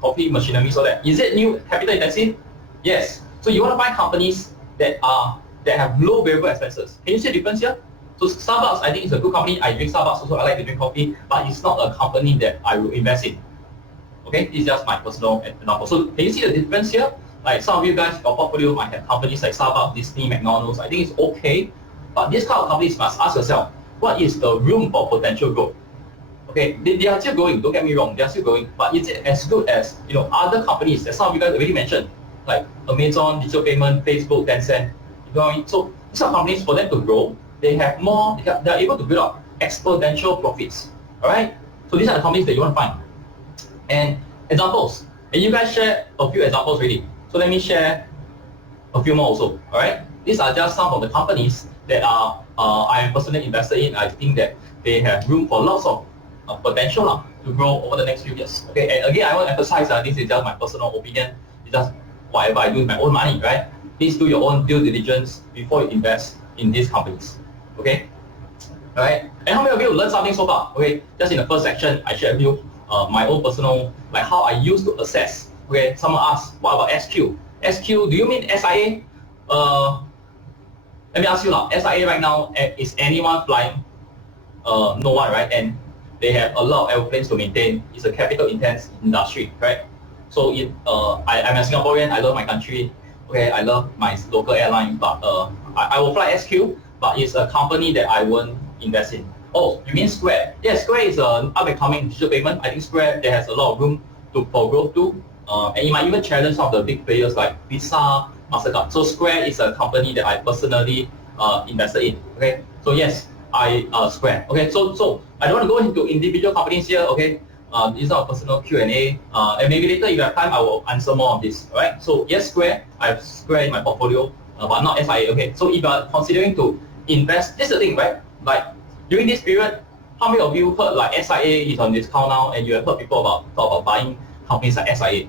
coffee machinery, so that is it new capital intensive? Yes. So you want to buy companies that have low variable expenses. Can you see the difference here? So Starbucks, I think it's a good company. I drink Starbucks also. I like to drink coffee, but it's not a company that I will invest in. Okay, this is just my personal example. So can you see the difference here? Like some of you guys, your portfolio might have companies like Starbucks, Disney, McDonald's. I think it's okay, but this kind of companies must ask yourself, what is the room for potential growth? Okay, they are still going. Don't get me wrong, they are still going. But is it as good as other companies that some of you guys already mentioned, like Amazon, digital payment, Facebook, Tencent? You know what I mean? So these are companies for them to grow. They have more. They are able to build up exponential profits. All right. So these are the companies that you want to find. And examples. And you guys share a few examples already. So let me share a few more also. All right. These are just some of the companies that I am personally invested in. I think that they have room for lots of potential to grow over the next few years. Okay. And again, I want to emphasize that this is just my personal opinion. It's just whatever I do with my own money, right? Please do your own due diligence before you invest in these companies. Okay. All right. And how many of you learned something so far? Okay. Just in the first section, I shared with you my own personal, like how I used to assess. Okay, someone asked, what about SQ? SQ, do you mean SIA? Let me ask you now, SIA right now, is anyone flying? No one, right? And they have a lot of airplanes to maintain. It's a capital intense industry, right? So I'm a Singaporean, I love my country. Okay, I love my local airline, but I will fly SQ, but it's a company that I won't invest in. Oh, you mean Square? Yes, Square is an up-and-coming digital payment. I think Square, there has a lot of room for growth too. And it might even challenge some of the big players like Visa, MasterCard. So Square is a company that I personally invested in. Okay, so yes, Square. Okay, so I don't want to go into individual companies here. Okay, this is not a personal Q&A. And maybe later if you have time, I will answer more on this. All right. So yes, Square. I have Square in my portfolio, but not SIA. Okay. So if you are considering to invest, this is the thing, right? Like during this period, how many of you heard like SIA is on discount now, and you have heard people talk about buying companies like SIA?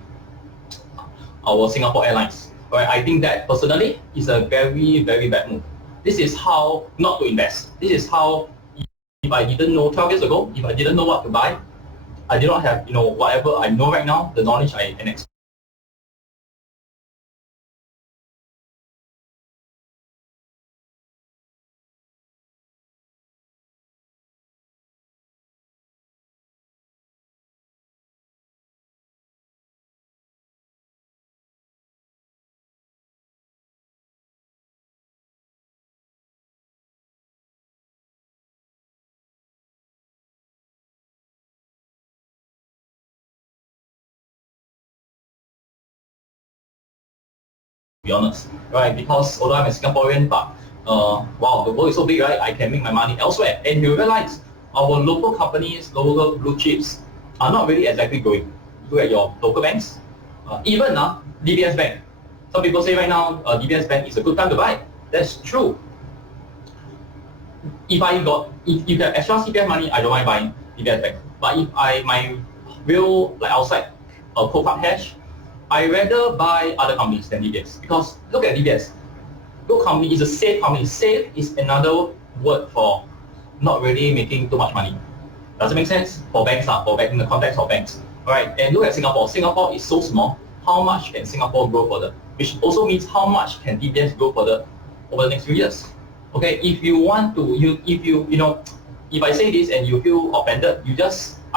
Our Singapore Airlines, right? I think that personally is a very, very bad move. This is how not to invest. This is how, if I didn't know 12 years ago, if I didn't know what to buy, I did not have, whatever I know right now, the knowledge and experience. To be honest, right? Because although I'm a Singaporean, but wow, the world is so big, right? I can make my money elsewhere. And you realize our local companies, local blue chips are not really exactly growing. Look at your local banks. Even DBS Bank. Some people say right now DBS Bank is a good time to buy. That's true. If you have extra CPF money, I don't mind buying DBS Bank. But if my real outside cold hard cash, I rather buy other companies than DBS, because look at DBS. Good company is a safe company. Safe is another word for not really making too much money. Does it make sense? For banks, in the context of banks. Alright, and look at Singapore. Singapore is so small. How much can Singapore grow further? Which also means how much can DBS grow further over the next few years. Okay, if you want to, if I say this and you feel offended,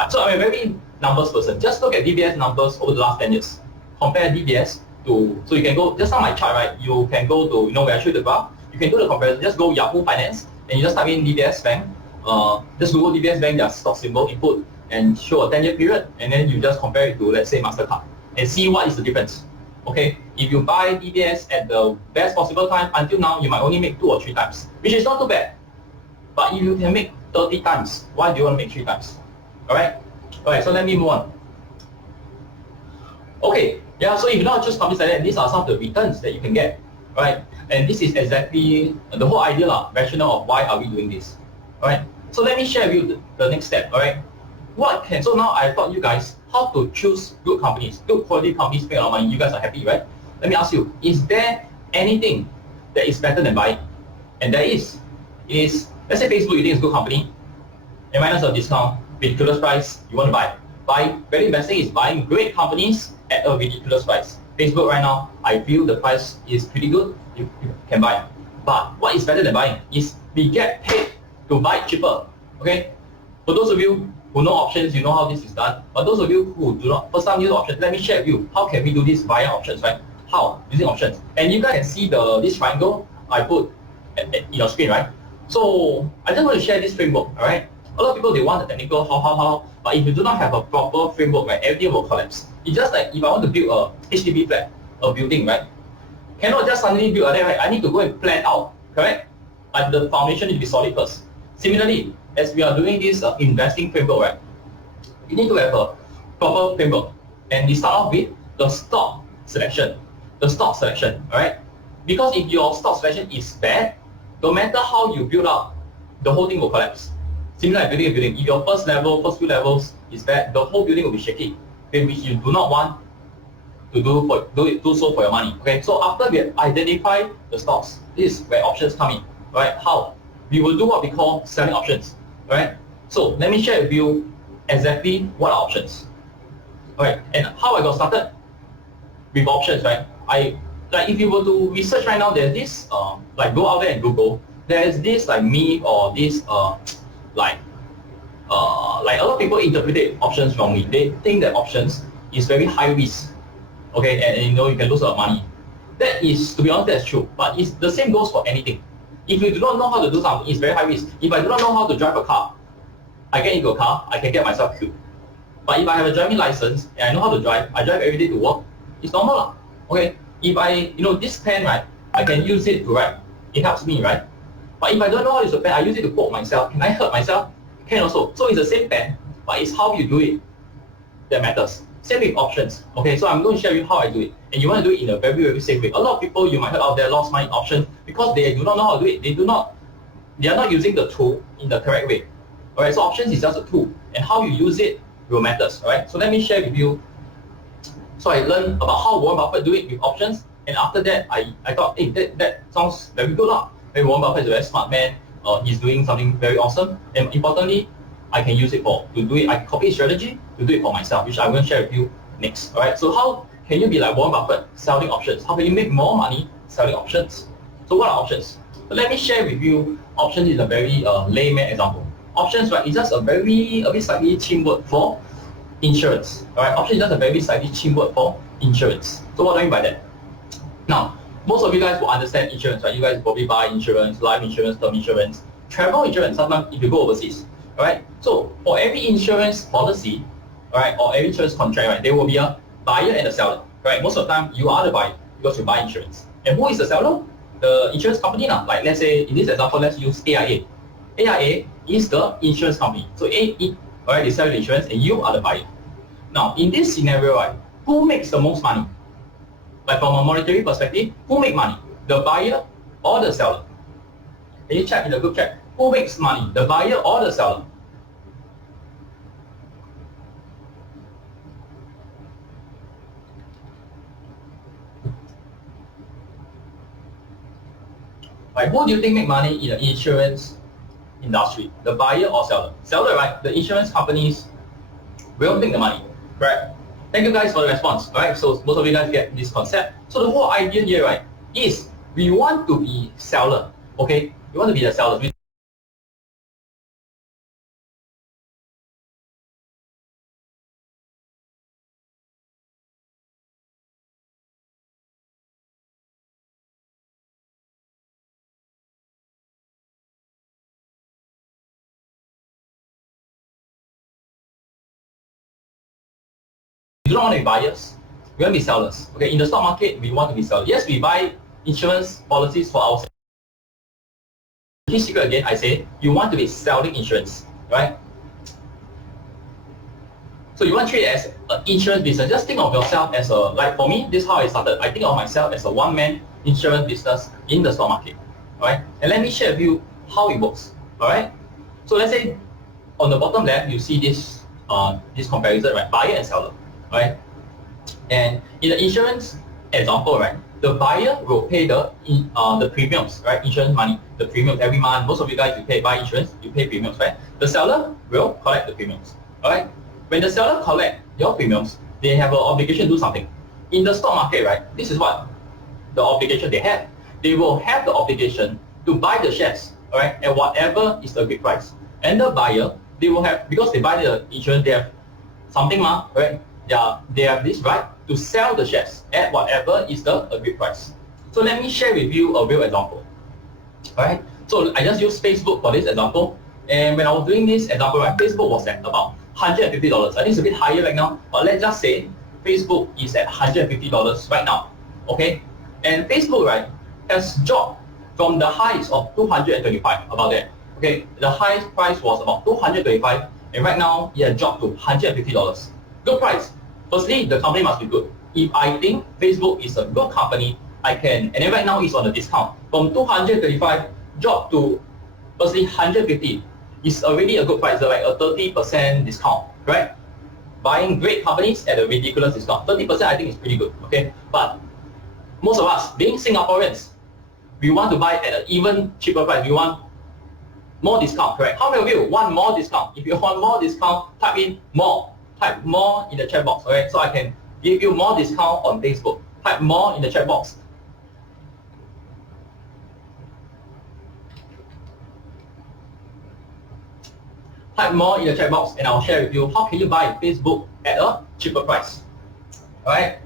so I'm a very numbers person. Just look at DBS numbers over the last 10 years. Compare DBS to, so you can go, just on my chart, right? You can go to, where I show the graph, you can do the comparison, just go Yahoo Finance, and you just type in DBS Bank, just Google DBS Bank, their stock symbol input, and show a 10-year period, and then you just compare it to, let's say, MasterCard, and see what is the difference. Okay, if you buy DBS at the best possible time, until now, you might only make 2 or 3 times, which is not too bad. But if you can make 30 times, why do you want to make 3 times? Alright, so let me move on. Okay, yeah, so if you don't choose companies like that, these are some of the returns that you can get, right? And this is exactly the whole idea, rationale of why are we doing this, alright? So let me share with you the next step, alright? So now I taught you guys how to choose good companies, good quality companies, pay a lot of money. You guys are happy, right? Let me ask you, is there anything that is better than buying? And there is. Let's say Facebook, you think it's a good company, and minus a discount, ridiculous price, you want to buy. Value investing is buying great companies at a ridiculous price. Facebook right now, I feel the price is pretty good. You can buy. But what is better than buying is we get paid to buy cheaper. Okay? For those of you who know options, you know how this is done. But those of you who do not first time use options, let me share with you how can we do this via options, right? How? Using options. And you guys can see this triangle I put in your screen, right? So I just want to share this framework, all right? A lot of people, they want the technical how, but if you do not have a proper framework, right, everything will collapse. It's just like if I want to build a HDB flat, a building, right? Cannot just suddenly build like that, right? I need to go and plan out, correct? But the foundation needs to be solid first. Similarly, as we are doing this investing framework, right, you need to have a proper framework. And we start off with the stock selection. The stock selection, alright? Because if your stock selection is bad, no matter how you build up, the whole thing will collapse. Similar like building a building. If your first few levels is bad, the whole building will be shaky, okay, which you do not want to do so for your money. Okay, so after we identify the stocks, this is where options come in. Right? How? We will do what we call selling options. Right? So let me share with you exactly what are options. Alright, and how I got started with options, right? Like if you were to research right now, there's this like go out there and Google. There's this like myth or this like a lot of people interpret options wrongly. They think that options is very high risk. Okay, and you know you can lose a lot of money. That is, to be honest, that's true. But it's the same goes for anything. If you do not know how to do something, it's very high risk. If I do not know how to drive a car, I get into a car, I can get myself killed. But if I have a driving license and I know how to drive, I drive every day to work, it's normal lah. Okay, if this pen, right, I can use it to write. It helps me, right? But if I don't know how to use a pen, I use it to poke myself. Can I hurt myself? Can also. So it's the same pen, but it's how you do it that matters. Same with options. Okay, so I'm going to share with you how I do it. And you want to do it in a very, very safe way. A lot of people you might heard out there lost money in options because they do not know how to do it. They are not using the tool in the correct way. Alright, so options is just a tool. And how you use it will matters. Alright, so let me share with you. So I learned about how Warren Buffett do it with options. And after that, I thought, hey, that sounds very good lah. Maybe Warren Buffett is a very smart man. He's doing something very awesome. And importantly, I can use it to do it. I can copy his strategy to do it for myself, which I'm going to share with you next. Alright, so how can you be like Warren Buffett selling options? How can you make more money selling options? So what are options? So let me share with you. Options is a very layman example. Options, right, is just a bit slightly cheap word for insurance. Alright, option is just a very slightly cheap word for insurance. So what do I mean by that? Now, most of you guys will understand insurance, right? You guys probably buy insurance, life insurance, term insurance, travel insurance, sometimes if you go overseas. Alright, so for every insurance policy, alright, or every insurance contract, right, there will be a buyer and a seller. Right? Most of the time, you are the buyer because you buy insurance. And who is the seller? The insurance company now. Like let's say in this example, let's use AIA. AIA is the insurance company. So alright, they sell the insurance and you are the buyer. Now in this scenario, right, who makes the most money? Like from a monetary perspective, who makes money? The buyer or the seller? Can you check in the group chat? Who makes money? The buyer or the seller? Right, who do you think make money in the insurance industry? The buyer or seller? Seller, right? The insurance companies will make the money, correct? Thank you guys for the response, right? So most of you guys get this concept. So the whole idea here, right, is we want to be seller, okay? We want to be the sellers. We do not want to be buyers, we want to be sellers. Okay, in the stock market, we want to be sellers. Yes, we buy insurance policies for ourselves. Key secret again, I say, you want to be selling insurance, right? So you want to treat it as an insurance business. Just think of yourself as like for me, this is how I started. I think of myself as a one-man insurance business in the stock market, alright? And let me share with you how it works, alright? So let's say on the bottom left, you see this comparison, right? Buyer and seller. Right? And in the insurance example, right, the buyer will pay the premiums, right? Insurance money, the premiums every month. Most of you guys, you buy insurance, you pay premiums, right? The seller will collect the premiums, alright? when the seller collect your premiums, they have an obligation to do something. In the stock market, right, this is what the obligation they have. They will have the obligation to buy the shares, all right, at whatever is the agreed price. And the buyer, they will have, because they buy the insurance, they have something, right? Yeah, they have this right to sell the shares at whatever is the agreed price. So let me share with you a real example. All right. So I just use Facebook for this example. And when I was doing this example, right, Facebook was at about $150. I think it's a bit higher right now, but let's just say Facebook is at $150 right now. Okay. And Facebook, right, has dropped from the highs of 225, about that. Okay, the highest price was about 225, and right now it has dropped to $150. Good price. Firstly, the company must be good. If I think Facebook is a good company, I can, and then right now it's on a discount. From 225 drop to firstly 150 is already a good price, like a 30% discount, right? Buying great companies at a ridiculous discount. 30% I think is pretty good, okay? But most of us, being Singaporeans, we want to buy at an even cheaper price. We want more discount, correct? How many of you want more discount? If you want more discount, type in more. Type more in the chat box, alright? So I can give you more discount on Facebook. Type more in the chat box. Type more in the chat box and I'll share with you how can you buy Facebook at a cheaper price. Alright?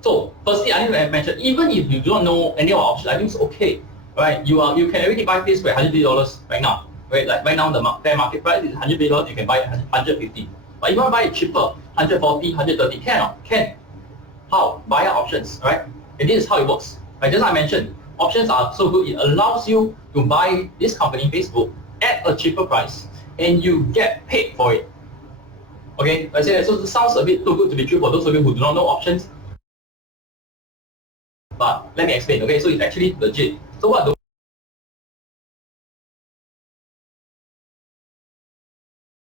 So firstly, I need to mention, even if you don't know any of our options, I think it's okay. Right? You can already buy Facebook at $150 right now. Right? Like right now the fair market price is $150, you can buy it at $150. But if you want to buy it cheaper, $140, $130, can or not? Can. How? Buyer options, right? And this is how it works. Like just like I mentioned, options are so good, it allows you to buy this company, Facebook, at a cheaper price, and you get paid for it. Okay, I say that, so it sounds a bit too good to be true for those of you who do not know options. But let me explain, okay? So it's actually legit. So what do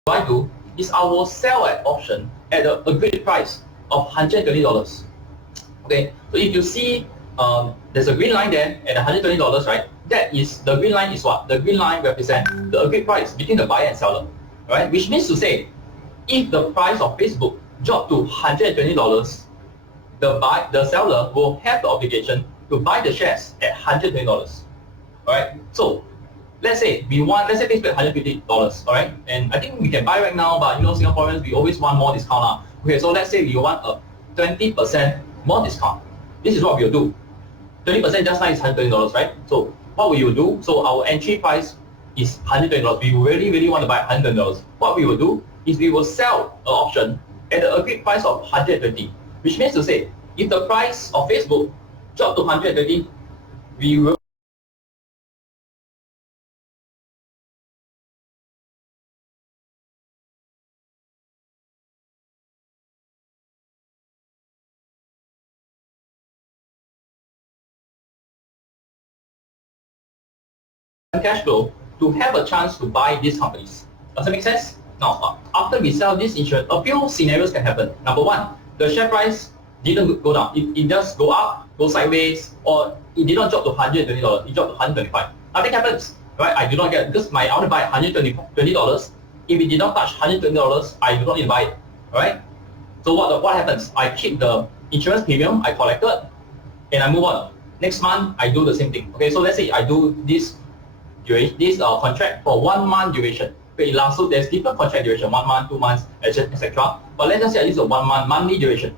I do is I will sell at option at the agreed price of $120. Okay, so if you see there's a green line there at $120, right? That is, the green line is what? The green line represents the agreed price between the buyer and seller, right? Which means to say, if the price of Facebook dropped to $120, the seller will have the obligation to buy the shares at $120. Alright, so let's say Facebook at $150, alright, and I think we can buy right now, but you know, Singaporeans, we always want more discount. Okay, so let's say we want a 20% more discount. This is what we'll do. 20% just now is $120, right? So what we will do, so our entry price is $120. We really want to buy $120. What we will do is we will sell an option at the agreed price of $120, which means to say, if the price of Facebook dropped to $120, we will cash flow to have a chance to buy these companies. Does that make sense? Now, after we sell this insurance, a few scenarios can happen. Number one, the share price didn't go down. It just go up, go sideways, or it did not drop to $120. It dropped to $125. Nothing happens, right? I do not get, because I want to buy $120. If it did not touch $120, I do not need to buy it, right? So what happens? I keep the insurance premium I collected, and I move on. Next month, I do the same thing. Okay, so let's say I do this contract for 1 month duration. Okay, so there's different contract duration, 1 month, 2 months, etc. But let's just say this is a 1 month, monthly duration.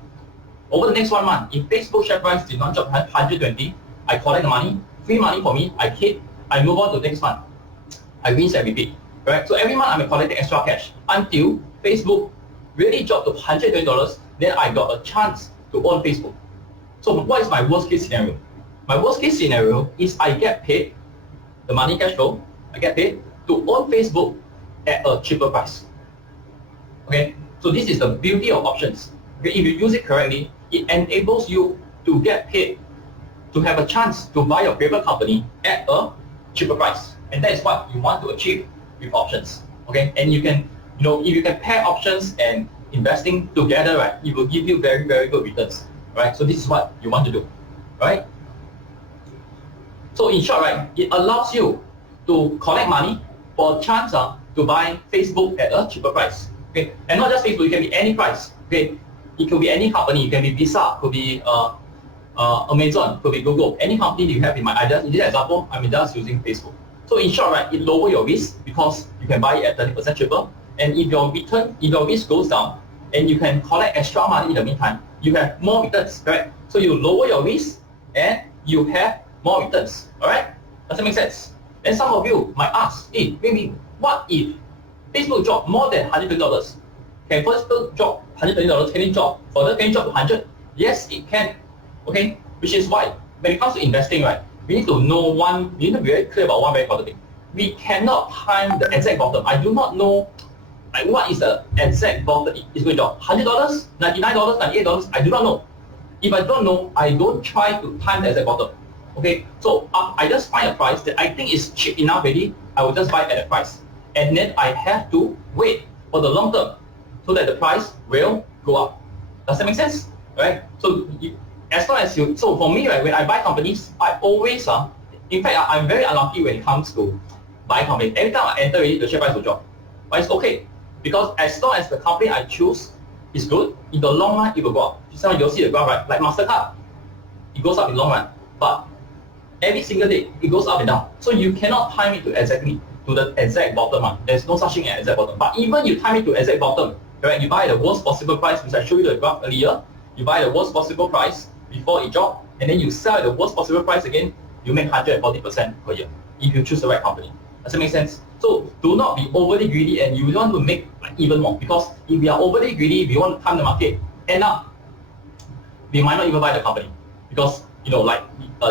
Over the next 1 month, if Facebook share price did not drop 120, I collect the money, free money for me, I keep, I move on to the next month. I rinse and repeat. Right? So every month I'm collecting extra cash until Facebook really dropped to $120, then I got a chance to own Facebook. So what is my worst case scenario? My worst case scenario is I get paid the money cash flow, I get paid to own Facebook at a cheaper price. Okay, so this is the beauty of options. Okay, if you use it correctly, it enables you to get paid, to have a chance to buy your favorite company at a cheaper price, and that is what you want to achieve with options. Okay, and you can, you know, if you can pair options and investing together, right, it will give you very good returns. Right, so this is what you want to do, right? So in short, right, it allows you to collect money for a chance to buy Facebook at a cheaper price. Okay, and not just Facebook. It can be any price. Okay, it could be any company. It can be Visa. Could be Amazon. Could be Google. Any company you have in mind. In this example, I'm just using Facebook. So in short, right, it lower your risk because you can buy it at 30% cheaper. And if your risk goes down, and you can collect extra money in the meantime, you have more returns, correct? So you lower your risk and you have more returns, all right? Does that make sense? And some of you might ask, hey, maybe what if Facebook drop more than $120? Can Facebook drop $120? Can it drop further? Can it drop to 100? Yes, it can. Okay, which is why when it comes to investing, right, we need to know we need to be very clear about one very important thing. We cannot time the exact bottom. I do not know like what is the exact bottom is going to drop. $100, $99, $98? I do not know. If I don't know, I don't try to time the exact bottom. Okay, so I just find a price that I think is cheap enough already. I will just buy at a price, and then I have to wait for the long term so that the price will go up. Does that make sense? Right? So as long as so for me, right, when I buy companies, I always in fact, I'm very unlucky when it comes to buy companies. Every time I enter already, the share price will drop, but it's okay because as long as the company I choose is good, in the long run it will go up. So you'll see the graph, right? Like Mastercard, it goes up in the long run, but every single day it goes up and down. So you cannot time it to the exact bottom one. There's no such thing as exact bottom. But even you time it to exact bottom, correct? You buy the worst possible price, which I showed you the graph earlier. You buy the worst possible price before it drops, and then you sell at the worst possible price again. You make 140% per year if you choose the right company. Does that make sense? So do not be overly greedy, and you want to make like even more, because if we are overly greedy, we want to time the market, end up we might not even buy the company because you know like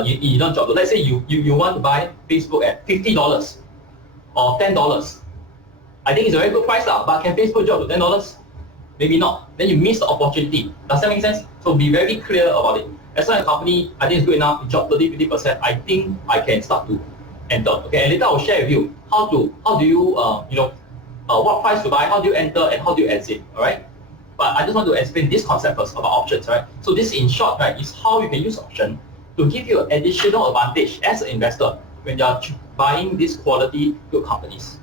you don't drop. Let's say you want to buy Facebook at $50 or $10. I think it's a very good price lah, but can Facebook drop to $10? Maybe not. Then you miss the opportunity. Does that make sense? So be very clear about it. As long as a company I think it's good enough, it dropped 30-50%, I think I can start to enter. Okay, and later I will share with you how do you what price to buy, how do you enter, and how do you exit. All right. But I just want to explain this concept first about options, right? So this, in short, right, is how you can use option to give you an additional advantage as an investor when you are buying these quality good companies.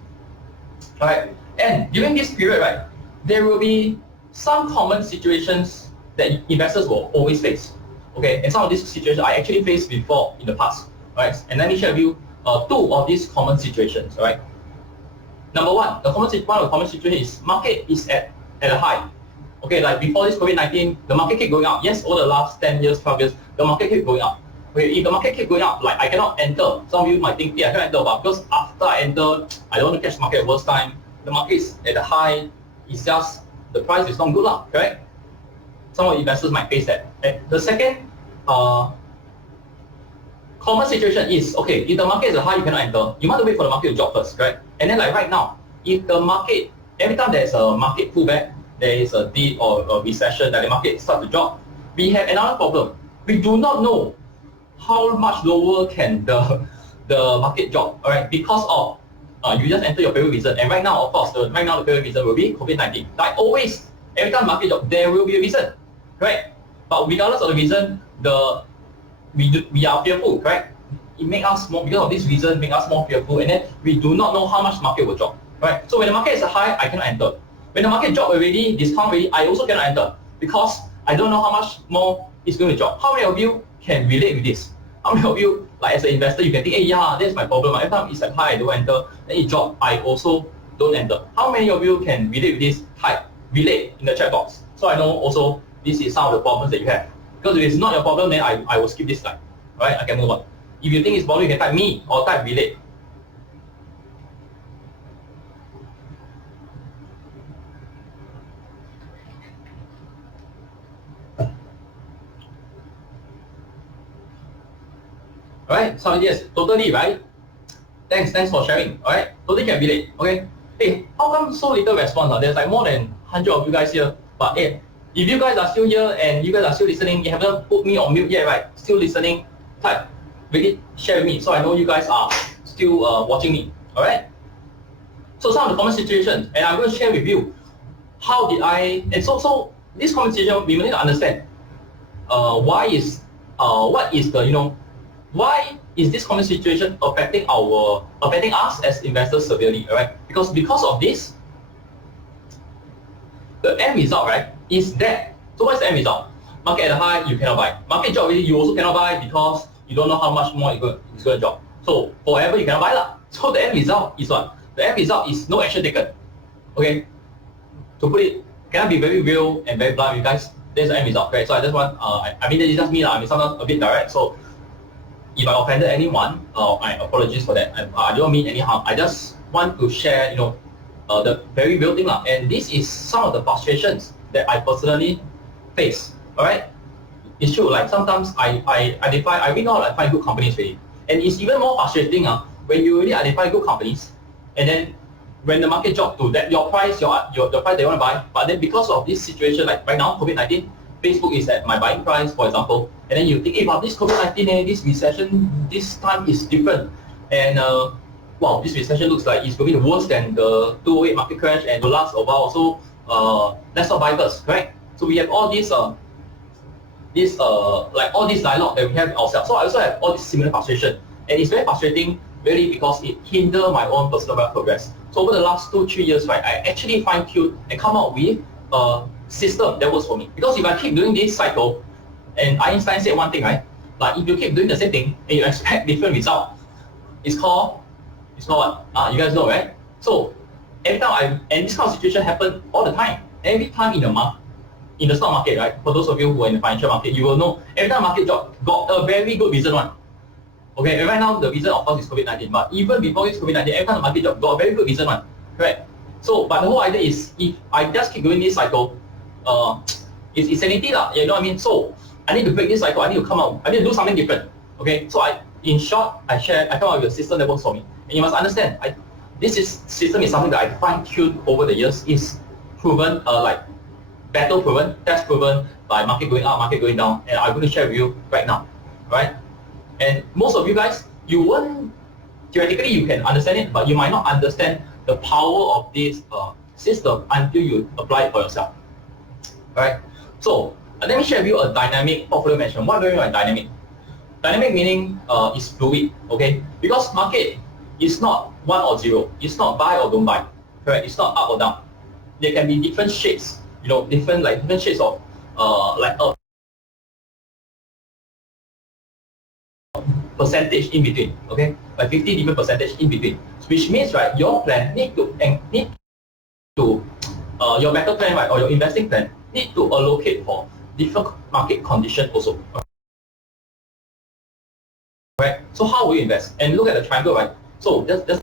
All right. And during this period, right, there will be some common situations that investors will always face. Okay, and some of these situations I actually faced before in the past. All right, and let me share with you two of these common situations. All right. Number one, one of the common situation is market is at a high. Okay, like before this COVID-19, the market keep going up. Yes, over the last 10 years, 12 years, the market keep going up. Okay, if the market keep going up, like I cannot enter. Some of you might think, yeah, I cannot enter, but because after I enter, I don't want to catch the market at worst time. The market is at a high. It's just the price is not good lah, correct? Some of investors might face that. And the second common situation is, okay, if the market is high, you cannot enter. You want to wait for the market to drop first, correct? And then like right now, if the market, every time there's a market pullback, there is a dip or a recession that the market starts to drop, we have another problem. We do not know how much lower can the market drop, all right? Because of you just enter your favorite reason, and right now, of course, the favorite reason will be COVID-19. Like always, every time market drop, there will be a reason, right? But regardless of the reason, we are fearful, correct? It makes us more, because of this reason, make us more fearful, and then we do not know how much market will drop, right? So when the market is high, I cannot enter. When the market drop already, discount already, I also cannot enter because I don't know how much more it's going to drop. How many of you can relate with this? How many of you, like as an investor, you can think, hey, yeah, that's my problem. Every time it's like high, I don't enter. Then it drop, I also don't enter. How many of you can relate with this? Type relate in the chat box. So I know also this is some of the problems that you have. Because if it's not your problem, then I will skip this slide. Right? I can move on. If you think it's problem, you can type me or type relate. Alright, so yes, totally, right? Thanks for sharing. Alright, totally can relate. Okay. Hey, how come so little response? There's like more than 100 of you guys here. But hey, if you guys are still here and you guys are still listening, you haven't put me on mute yet, right? Still listening, type, really share with me so I know you guys are still watching me. Alright? So some of the common situations, and I'm going to share with you how did I, and so this common situation, we need to understand why is this common situation affecting us as investors severely, alright? Because of this, the end result, right, is that. So what's the end result? Market at the high, you cannot buy. Market drop already, you also cannot buy because you don't know how much more it's going to drop. So forever you cannot buy lah. So the end result is what? The end result is no action taken. Okay. To put it, can I be very real and very blunt with you guys? There's the end result, right? So I just want, I mean, it's just me lah. I mean, sometimes a bit direct. So if I offended anyone, I apologize for that. I don't mean any harm. I just want to share, the very real thing lah. And this is some of the frustrations that I personally face. All right, it's true. Like sometimes I really know I find good companies really, and it's even more frustrating when you really identify good companies, and then when the market drop to that your price that you want to buy, but then because of this situation like right now COVID-19, Facebook is at my buying price, for example, and then you think, hey, wow, this COVID-19 this recession this time is different, and wow, this recession looks like it's going to be worse than the 2008 market crash and will last a while. So let's not buy first, correct? So we have all these like all this dialogue that we have ourselves. So I also have all this similar frustration, and it's very frustrating really because it hinders my own personal progress. So over the last 2-3 years, right, I actually fine-tuned and come up with a system that works for me. Because if I keep doing this cycle, and Einstein said one thing, right, like if you keep doing the same thing and you expect different result, it's called what? You guys know, right? So every time and this kind of situation happen all the time. Every time in the stock market, right? For those of you who are in the financial market, you will know every time market drop got a very good reason one. Okay, and right now the reason of course is COVID-19, but even before this COVID-19, every time the market drop got a very good reason one, correct? So, but the whole idea is if I just keep doing this cycle, it's insanity lah. You know what I mean? So I need to break this cycle. I need to come out. I need to do something different. Okay, so in short, I come up with a system that works for me, and you must understand. This system is something that I fine-tuned over the years. Is proven, like battle proven, test proven by market going up, market going down, and I'm going to share with you right now, right? And most of you guys, you won't, theoretically you can understand it, but you might not understand the power of this system until you apply it for yourself, right? So let me share with you a dynamic portfolio management. What do I mean by dynamic? Dynamic meaning is fluid, okay? Because market is not 1 or 0. It's not buy or don't buy, correct? It's not up or down. There can be different shades, different shades of like a percentage in between, okay? Like 50 different percentage in between, which means, right, your plan need to your battle plan, right, or your investing plan need to allocate for different market conditions also. Right? So how will you invest? And look at the triangle, right? So just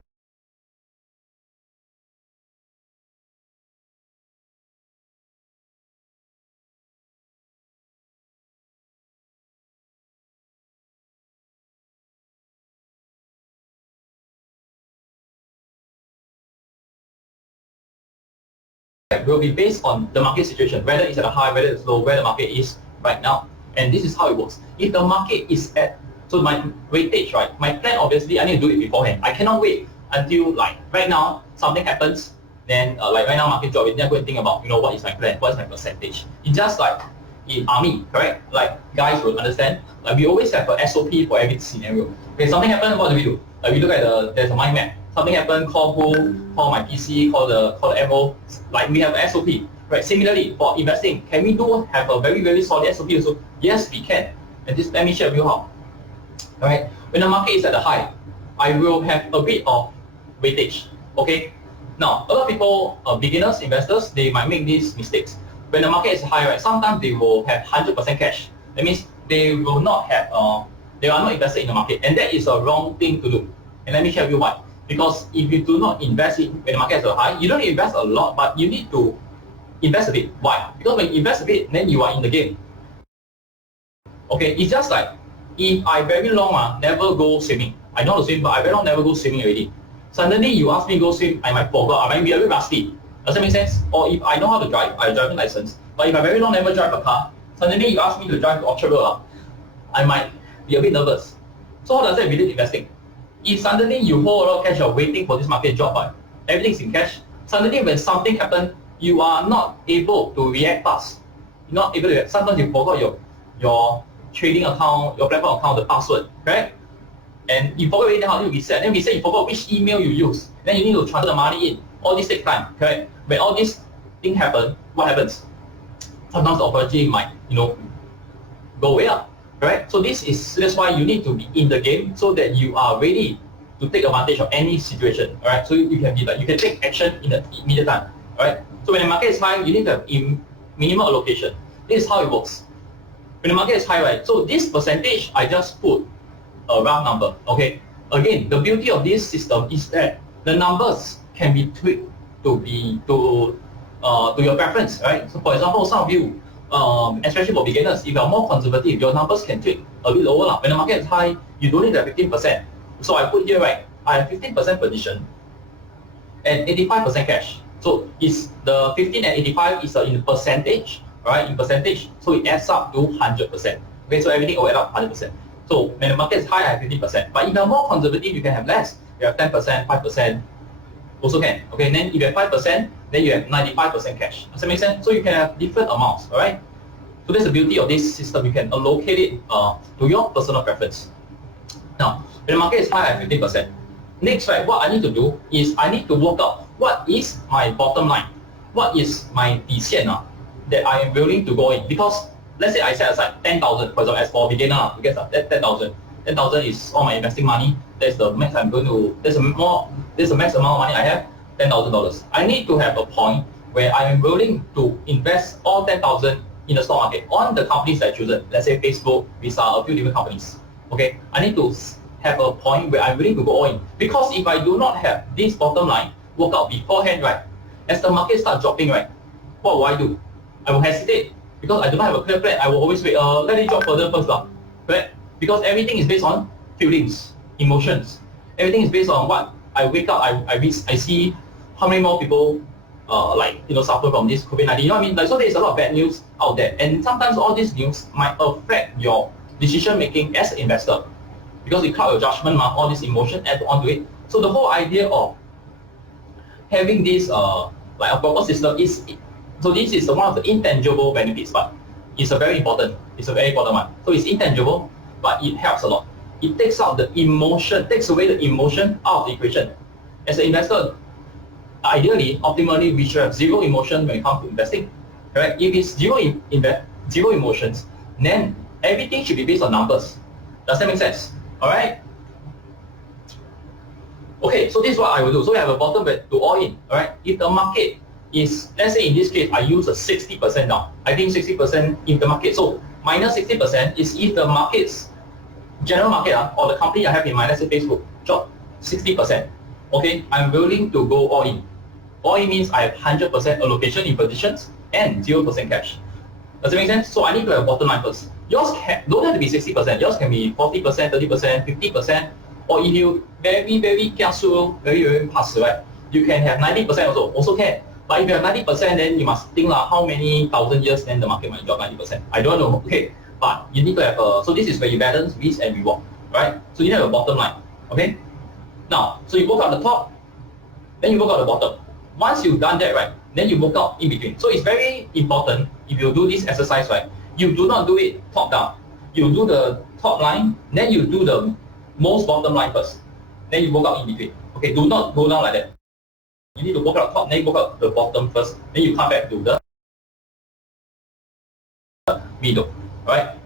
will be based on the market situation, whether it's at a high, whether it's low, where the market is right now. And this is how it works. If the market is at, so my weightage, right, my plan obviously I need to do it beforehand. I cannot wait until like right now something happens, then like right now market drop, then I go and think about, what is my plan, what is my percentage. It's just like in army, correct? Like guys will understand, like we always have a SOP for every scenario. Okay, something happens, what do? Like we look at there's a mind map. Something happened, call who, call my PC, call the MO. Like we have an SOP, right? Similarly, for investing, can we have a very, very solid SOP also? Yes, we can. And just let me share with you how. All right, when the market is at the high, I will have a bit of weightage. Okay. Now, a lot of people, beginners, investors, they might make these mistakes. When the market is high, right, sometimes they will have 100% cash. That means they will not have, they are not invested in the market, and that is a wrong thing to do. And let me share with you why. Because if you do not invest in when the market is high, you don't invest a lot, but you need to invest a bit. Why? Because when you invest a bit, then you are in the game. Okay, it's just like if I very long never go swimming. I know how to swim, but I very long never go swimming already. Suddenly you ask me to go swim, I might forget, I might be a bit rusty. Does that make sense? Or if I know how to drive, I have a driving license. But if I very long never drive a car, suddenly you ask me to drive to Orchard Road, I might be a bit nervous. So how does that relate to investing? If suddenly you hold a lot of cash, you're waiting for this market drop, but everything's in cash, suddenly when something happens, you are not able to react fast. You're not able to react. Sometimes you forgot your trading account, your platform account, the password, right? And you forgot how to reset. Then reset, you forgot which email you use. Then you need to transfer the money in. All this takes time, correct? When all these things happen, what happens? Sometimes the opportunity might, go away, right? So that's why you need to be in the game so that you are ready to take advantage of any situation, all right? So you can you can take action in the immediate time, all right? So when the market is high, you need to have minimum allocation. This is how it works. When the market is high, right? So this percentage, I just put a rough number, okay? Again, the beauty of this system is that the numbers can be tweaked to your preference, right? So for example, some of you, especially for beginners, if you are more conservative, your numbers can tweak a bit lower. When the market is high, you don't need to have 15%. So I put here, right, I have 15% position and 85% cash. So is the 15 and 85 is in percentage, right? In percentage, so it adds up to 100%. Okay, so everything will add up 100%. So when the market is high, I have 50%. But if you're more conservative, you can have less. You have 10%, 5%, also can. Okay, and then if you have 5%, then you have 95% cash. Does that make sense? So you can have different amounts, all right? So that's the beauty of this system. You can allocate it to your personal preference. Now, when the market is high, I have 50%. Next, right, what I need to do is I need to work out what is my bottom line. What is my 底线 that I am willing to go in. Because let's say I set aside 10,000, for example, as for beginner, you get that 10,000. 10,000 is all my investing money. That's the max I'm going to, that's the max amount of money I have, $10,000. I need to have a point where I am willing to invest all 10,000 in the stock market on the companies that I chosen. Let's say Facebook, Visa, a few different companies. Okay, I need to have a point where I'm willing to go all in. Because if I do not have this bottom line work out beforehand, right, as the market starts dropping, right, what will I do? I will hesitate because I do not have a clear plan. I will always wait, let it drop further first, right? Because everything is based on feelings, emotions. Everything is based on what I wake up, I see how many more people suffer from this COVID-19. You know what I mean? Like, so there's a lot of bad news out there, and sometimes all this news might affect your decision making as an investor because it cloud your judgment, all this emotion add onto it. So the whole idea of having this a proper system is, so this is one of the intangible benefits, but it's a very important one. So it's intangible, but it helps a lot. It takes out the emotion, takes away the emotion out of the equation. As an investor, ideally, optimally, we should have zero emotion when it comes to investing. Correct? If it's zero emotions, then everything should be based on numbers. Does that make sense? All right. Okay, so this is what I will do. So we have a bottom bet to all in. All right. If the market is, let's say in this case, I use a 60% down. I think 60% if the market. So minus 60% is if the market's general market or the company I have in mind, let's say Facebook, drop 60%. Okay, I'm willing to go all in. All in means I have 100% allocation in positions and 0% cash. Does it make sense? So I need to have bottom line first. Yours don't have to be 60%. Yours can be 40%, 30%, 50%, or if you very kiasu, very pass, right? You can have 90% also can. But if you have 90%, then you must think how many thousand years then the market might drop 90%. I don't know. Okay, but you need to have so this is where you balance risk and reward, right? So you have a bottom line. Okay. Now, so you work out the top, then you work out the bottom. Once you've done that, right, then you work out in between. So it's very important if you do this exercise, right, you do not do it top down. You do the top line, then you do the most bottom line first. Then you work out in between. Okay, do not go down like that. You need to work out top, then you work out the bottom first, then you come back to the middle, right?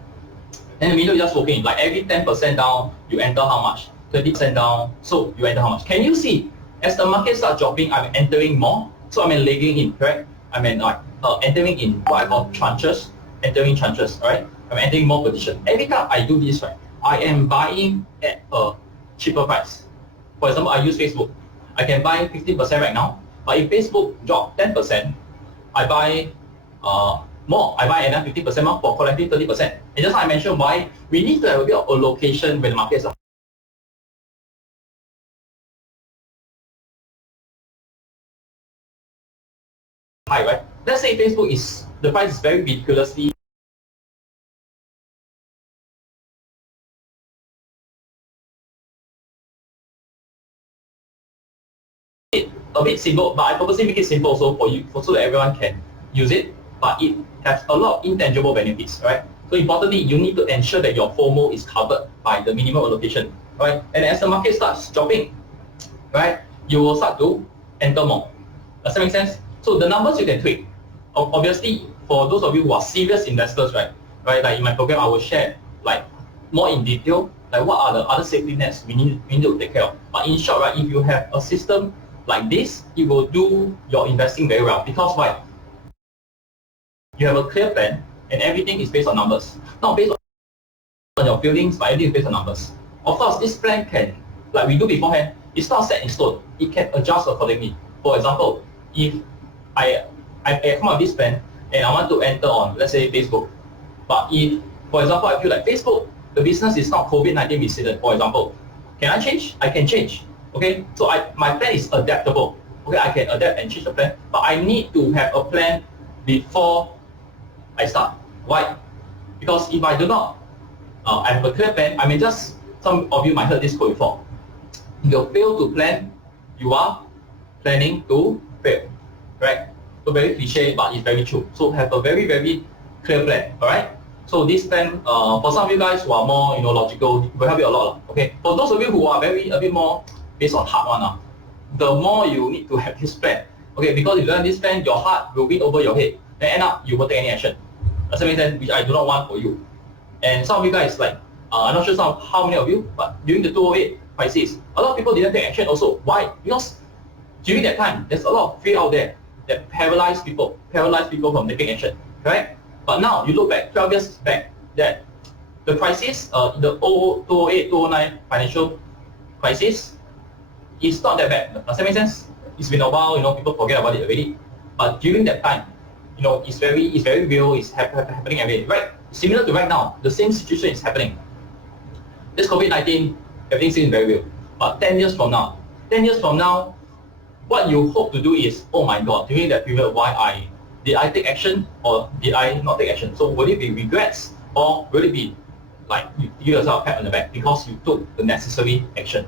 Then the middle is just working, like every 10% down, you enter how much? 20% down, so you enter how much? Can you see, as the market starts dropping, I'm entering more, so I'm legging in, correct? I'm entering in what I call tranches, entering tranches, right? I'm entering more position. Every time I do this, right, I am buying at a cheaper price. For example, I use Facebook. I can buy 15% right now, but if Facebook drop 10%, I buy more. I buy another 50% more for collecting 30%. And just like I mentioned, why we need to have a bit of allocation when the market is high, right? Let's say Facebook is, the price is very ridiculously a bit simple, but I purposely make it simple also for you, so that everyone can use it, but it has a lot of intangible benefits, right? So importantly, you need to ensure that your FOMO is covered by the minimum allocation, right? And as the market starts dropping, right, you will start to enter more. Does that make sense? So the numbers you can tweak. Obviously, for those of you who are serious investors, right, like in my program, I will share like more in detail, like what are the other safety nets we need to take care of. But in short, right, if you have a system like this, it will do your investing very well. Because why? You have a clear plan, and everything is based on numbers, not based on your feelings, but everything is based on numbers. Of course, this plan can, like we do beforehand, it's not set in stone. It can adjust accordingly. For example, if I come up with this plan and I want to enter on, let's say, Facebook. But if, for example, I feel like Facebook, the business is not COVID-19 resilient, for example, can I change? I can change. Okay, so my plan is adaptable. Okay, I can adapt and change the plan, but I need to have a plan before I start. Why? Because if I do not I have a clear plan, I mean, just some of you might heard this quote before. If you fail to plan, you are planning to fail, right? So very cliche, but it's very true. So have a very, very clear plan, all right? So this plan, for some of you guys who are more, logical, will help you a lot. Okay. For those of you who are a bit more based on heart one, the more you need to have this plan. Okay, because if you don't have this plan, your heart will win over your head. Then end up you won't take any action. Does that make sense? Which I do not want for you. And some of you guys, like, I'm not sure how many of you, but during the 2008 crisis, a lot of people didn't take action also. Why? Because during that time, there's a lot of fear out there that paralyzed people from taking action, right? But now, you look back, 12 years back, that the crisis, the 2008, 2009 financial crisis, is not that bad. Does that make sense? It's been a while, people forget about it already. But during that time, it's very real, it's happening every day, right? Similar to right now, the same situation is happening. This COVID-19, everything seems very real. But 10 years from now, what you hope to do is, oh my God, during that period, did I take action or did I not take action? So will it be regrets or will it be like you give yourself a pat on the back because you took the necessary action?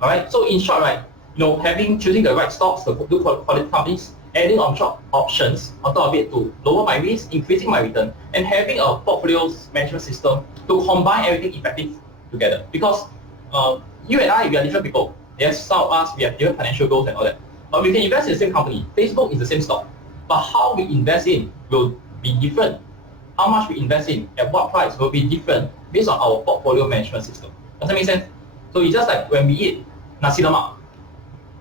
All right. So in short, right, choosing the right stocks, the good quality companies, adding on short options on top of it to lower my risk, increasing my return, and having a portfolio management system to combine everything effective together. Because you and I, we are different people. Yes, some of us, we have different financial goals and all that. But we can invest in the same company. Facebook is the same stock. But how we invest in will be different. How much we invest in, at what price will be different based on our portfolio management system. Does that make sense? So it's just like when we eat nasi lemak.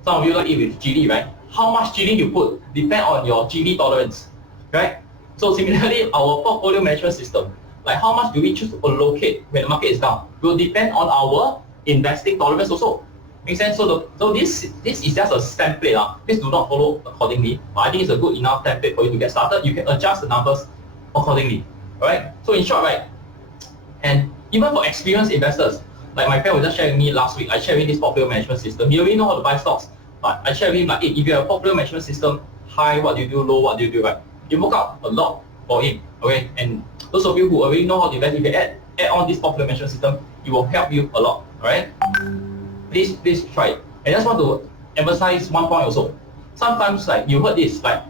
Some of you like eat with chili, right? How much chili you put depend on your chili tolerance, right? So similarly, our portfolio management system, like how much do we choose to allocate when the market is down, will depend on our investing tolerance also. Make sense? So this is just a template. Please do not follow accordingly. But I think it's a good enough template for you to get started. You can adjust the numbers accordingly. Alright? So in short, right? And even for experienced investors, like my friend was just sharing with me last week, I shared with him this portfolio management system. He already know how to buy stocks. But I shared with him like, hey, if you have a portfolio management system, high, what do you do, low, what do you do, right? It worked out a lot for him. Okay? And those of you who already know how to invest, if you add on this portfolio management system, it will help you a lot. Alright? Please try it. And I just want to emphasize one point also. Sometimes like you heard this, like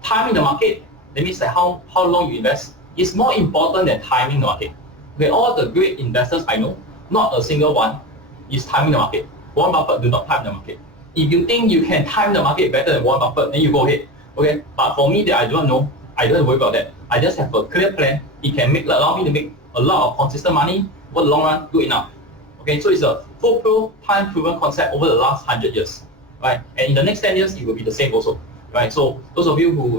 timing the market, that means like how long you invest, is more important than timing the market. Okay, all the great investors I know, not a single one is timing the market. Warren Buffett do not time the market. If you think you can time the market better than Warren Buffett, then you go ahead. Okay, but for me, that I do not know. I don't worry about that. I just have a clear plan. It can allow me to make a lot of consistent money over the long run. Good enough. Okay, so it's a foolproof, time-proven concept over the last 100 years, right? And in the next 10 years, it will be the same also, right? So those of you who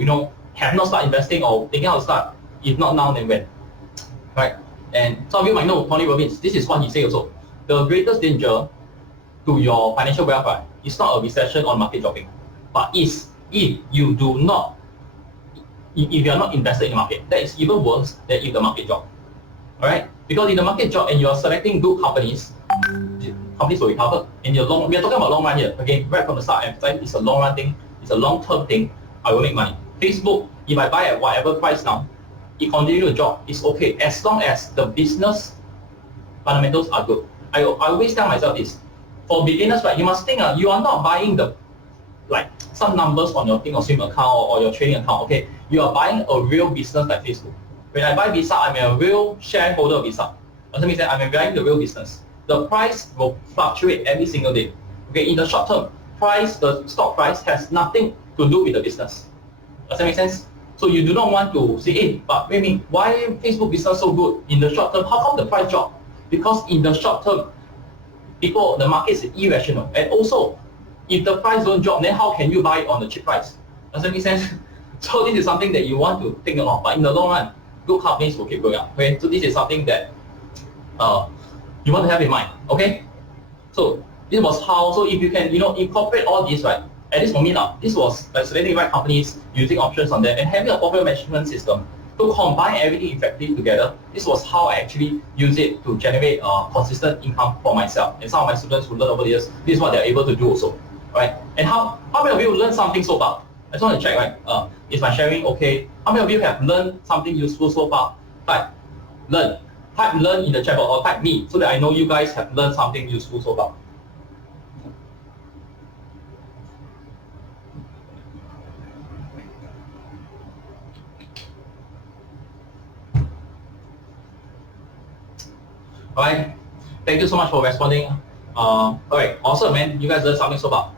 have not started investing or thinking how to start, if not now, then when, right? And some of you might know Tony Robbins. This is what he says also. The greatest danger to your financial wealth, right, is not a recession or market dropping, but is if you are not invested in the market. That is even worse than if the market drops. Alright? Because in the market drop and you're selecting good companies will recover. And we are talking about long run here. Okay, right from the start, it's a long run thing, it's a long term thing. I will make money. Facebook, if I buy at whatever price now, it continues to drop, it's okay as long as the business fundamentals are good. I always tell myself this. For beginners, right, you must think you are not buying some numbers on your Think or Swim account or your trading account. Okay, you are buying a real business like Facebook. When I buy Visa, I'm a real shareholder of Visa. Does that mean that I'm buying the real business? The price will fluctuate every single day. Okay, in the short term, the stock price has nothing to do with the business. Does that make sense? So you do not want to say, hey, but wait a minute, why Facebook business so good in the short term? How come the price drop? Because in the short term, the market is irrational. And also, if the price don't drop, then how can you buy it on the cheap price? Does that make sense? So this is something that you want to think about. But in the long run, good companies will keep going up. Okay, so this is something that you want to have in mind. Okay, so this was how. So if you can, incorporate all this, right? At this moment now, this was selecting right companies, using options on them, and having a portfolio management system to combine everything effectively together. This was how I actually use it to generate consistent income for myself. And some of my students who learn over the years, this is what they're able to do also, right? And how many of you learned something so far? I just want to check, right? Is my sharing okay? How many of you have learned something useful so far? Type learn. Type learn in the chat box or type me so that I know you guys have learned something useful so far. Alright, thank you so much for responding. Alright, awesome, man. You guys learned something so far.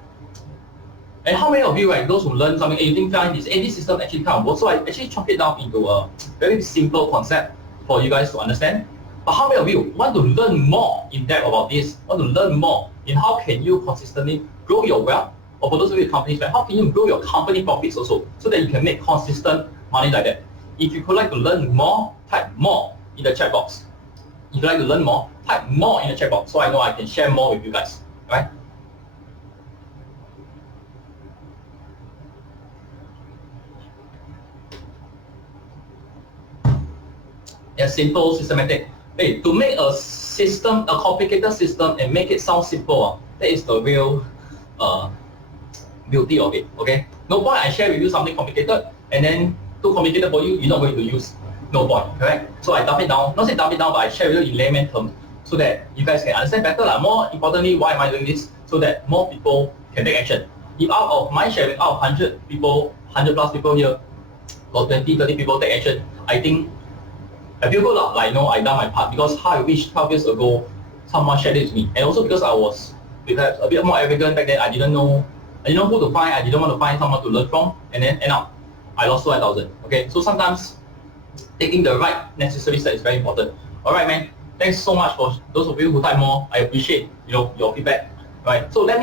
And how many of you, right, those who learn something, you think this system actually kind of works? So I actually chop it down into a very simple concept for you guys to understand. But how many of you want to learn more in depth about this? Want to learn more in how can you consistently grow your wealth? Or for those of you with companies, right, how can you grow your company profits also so that you can make consistent money like that? If you would like to learn more, type more in the chat box. If you'd like to learn more, type more in the chat box so I know I can share more with you guys. Right? Yeah, simple, systematic. Hey, to make a system, a complicated system, and make it sound simple, that is the real beauty of it. Okay? No point I share with you something complicated and then too complicated for you, you're not going to use. No point, correct? So I dump it down, not say dump it down, but I share with you in layman terms so that you guys can understand better. More importantly, why am I doing this? So that more people can take action. If out of my sharing, out of 100 people, 100 plus people here, or 20, 30 people take action, I think I feel good. I done my part because how I wish 12 years ago someone shared it with me. And also because I was perhaps a bit more arrogant back then, I didn't know who to find, I didn't want to find someone to learn from, and then end up I lost 2,000. Okay, so sometimes taking the right necessary step is very important. All right, man. Thanks so much for those of you who type more. I appreciate your feedback. Right. So right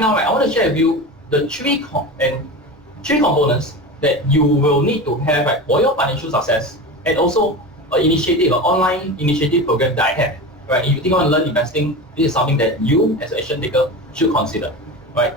now, right, I want to share with you the three components that you will need to have, right, for your financial success, and also an online initiative program that I have. Right. If you think you want to learn investing, this is something that you as an action taker should consider. Right.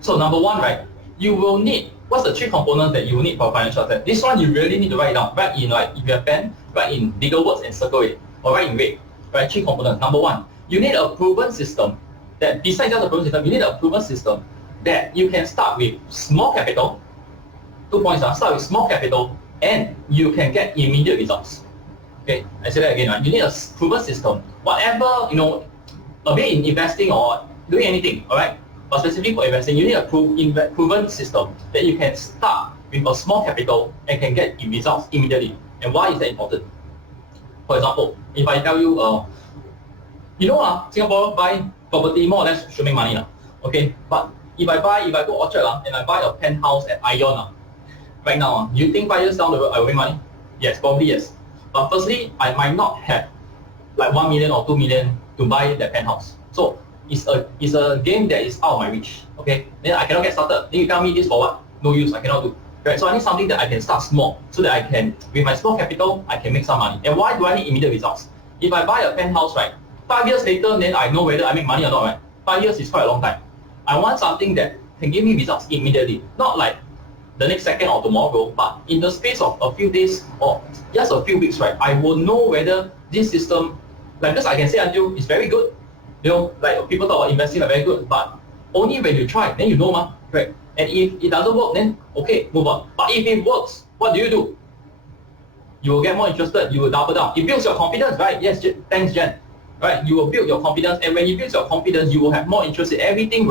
So number one, right, you will need. What's the three components that you will need for financial success? This one you really need to write down. Write in, if you have pen, write in bigger words and circle it, or write in red. Right, three components. Number one, you need a proven system that besides just a proven system, you need a proven system that you can start with small capital. 2 points. Start with small capital and you can get immediate results. Okay, I say that again. Right? You need a proven system. Whatever a bit in investing or doing anything. All right. But specifically for investing, you need a proven system that you can start with a small capital and can get results immediately. And why is that important? For example, if I tell you, Singapore buy property more or less should make money. Okay, but if I go Orchard and I buy a penthouse at Ion right now, you think 5 years down the road I will make money? Yes, probably yes. But firstly, I might not have like 1 million or 2 million to buy that penthouse. So it's a game that is out of my reach. Okay, then I cannot get started. Then you tell me this for what? No use. I cannot do. Right. So I need something that I can start small, so that I can, with my small capital, I can make some money. And why do I need immediate results? If I buy a penthouse, right, 5 years later, then I know whether I make money or not. Right, 5 years is quite a long time. I want something that can give me results immediately, not like the next second or tomorrow, but in the space of a few days or just a few weeks, right, I will know whether this system, because I can say until it's very good. Like people talk about investing are very good, but only when you try, then you know, right? And if it doesn't work, then okay, move on. But if it works, what do? You will get more interested. You will double down. It builds your confidence, right? Yes, thanks, Jen. Right? You will build your confidence, and when you build your confidence, you will have more interest in everything.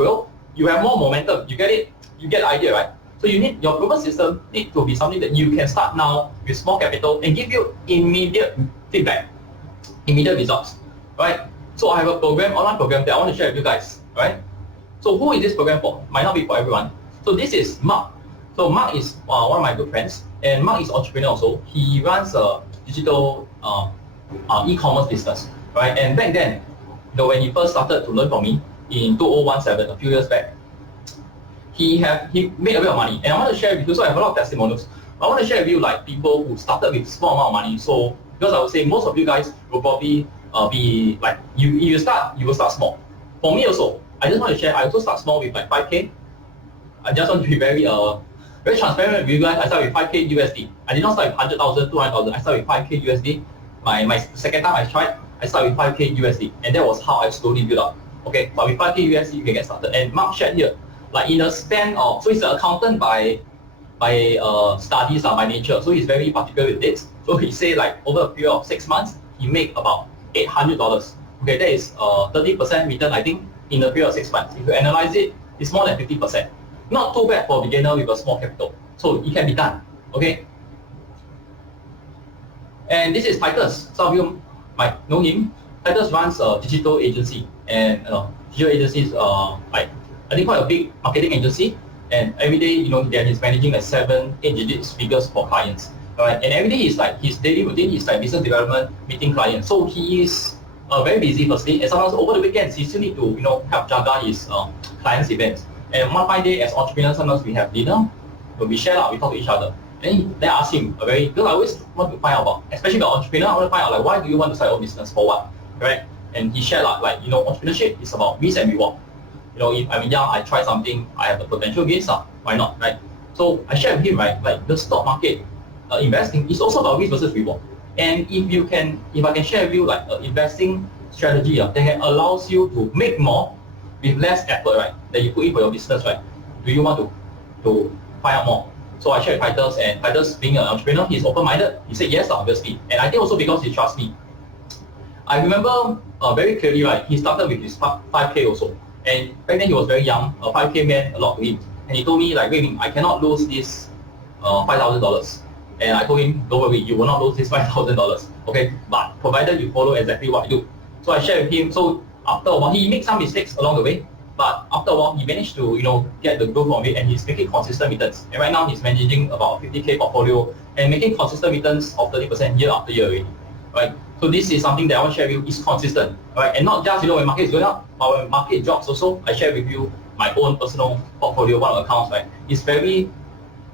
You have more momentum. You get it? You get the idea, right? So you need your proven system need to be something that you can start now with small capital and give you immediate feedback, immediate results, right? So I have a online program that I want to share with you guys, right? So who is this program for? Might not be for everyone. So this is Mark. So Mark is one of my good friends, and Mark is entrepreneur also. He runs a digital e-commerce business, right? And back then, when he first started to learn from me in 2017, a few years back, he made a bit of money, and I want to share with you. So I have a lot of testimonials. I want to share with you like people who started with small amount of money. So because I would say most of you guys will probably be like you will start small. For me also, I just want to share. I also start small with like 5K. I just want to be very transparent with you guys. I start with 5K USD. I did not start with 100,000, 200,000. I start with 5K USD. My second time I tried, I start with 5K USD, and that was how I slowly built up. Okay, but with 5K USD you can get started. And Mark shared here, like in a span of, so he's an accountant by studies by nature, so he's very particular with dates. So he said like over a period of 6 months, he made about $800. Okay, that is 30% return, I think, in a period of 6 months. If you analyze it, it's more than 50%. Not too bad for a beginner with a small capital. So it can be done. Okay. And this is Titus. Some of you might know him. Titus runs a digital agency, and digital agencies like I think quite a big marketing agency. And every day, he's managing like 7-8 digits figures for clients. Alright, and every day is like his daily routine is like business development, meeting clients. So he is very busy firstly, and sometimes over the weekends he still need to help juggle his clients' events. And one fine day as entrepreneurs, sometimes we have dinner, when we share out, we talk to each other. Then I ask him because I always want to find out about, especially the entrepreneur, I want to find out like why do you want to start your business, for what, right? And he shared like entrepreneurship is about risk and reward. If I'm young, I try something, I have the potential gains, why not, right? So I shared with him, right, like the stock market investing is also about risk versus reward. And if I can share with you like an investing strategy that allows you to make more with less effort, right, that you put in for your business, right? Do you want to find out more? So I shared with Titus, and Titus being an entrepreneur, he's open-minded. He said yes, obviously. And I think also because he trusts me. I remember very clearly, right, he started with his 5K also. And back then he was very young, 5K meant a lot to him. And he told me like, wait, I cannot lose this $5,000. And I told him, don't worry, you will not lose this $5,000. Okay, but provided you follow exactly what I do. So I shared with him. So after a while, he made some mistakes along the way, but after a while, he managed to get the growth of it, and he's making consistent returns. And right now, he's managing about 50K portfolio and making consistent returns of 30% year after year already. Right? So this is something that I want to share with you is consistent, right? And not just when market is going up, but when market drops also. I share with you my own personal portfolio, one of the accounts, right? It's very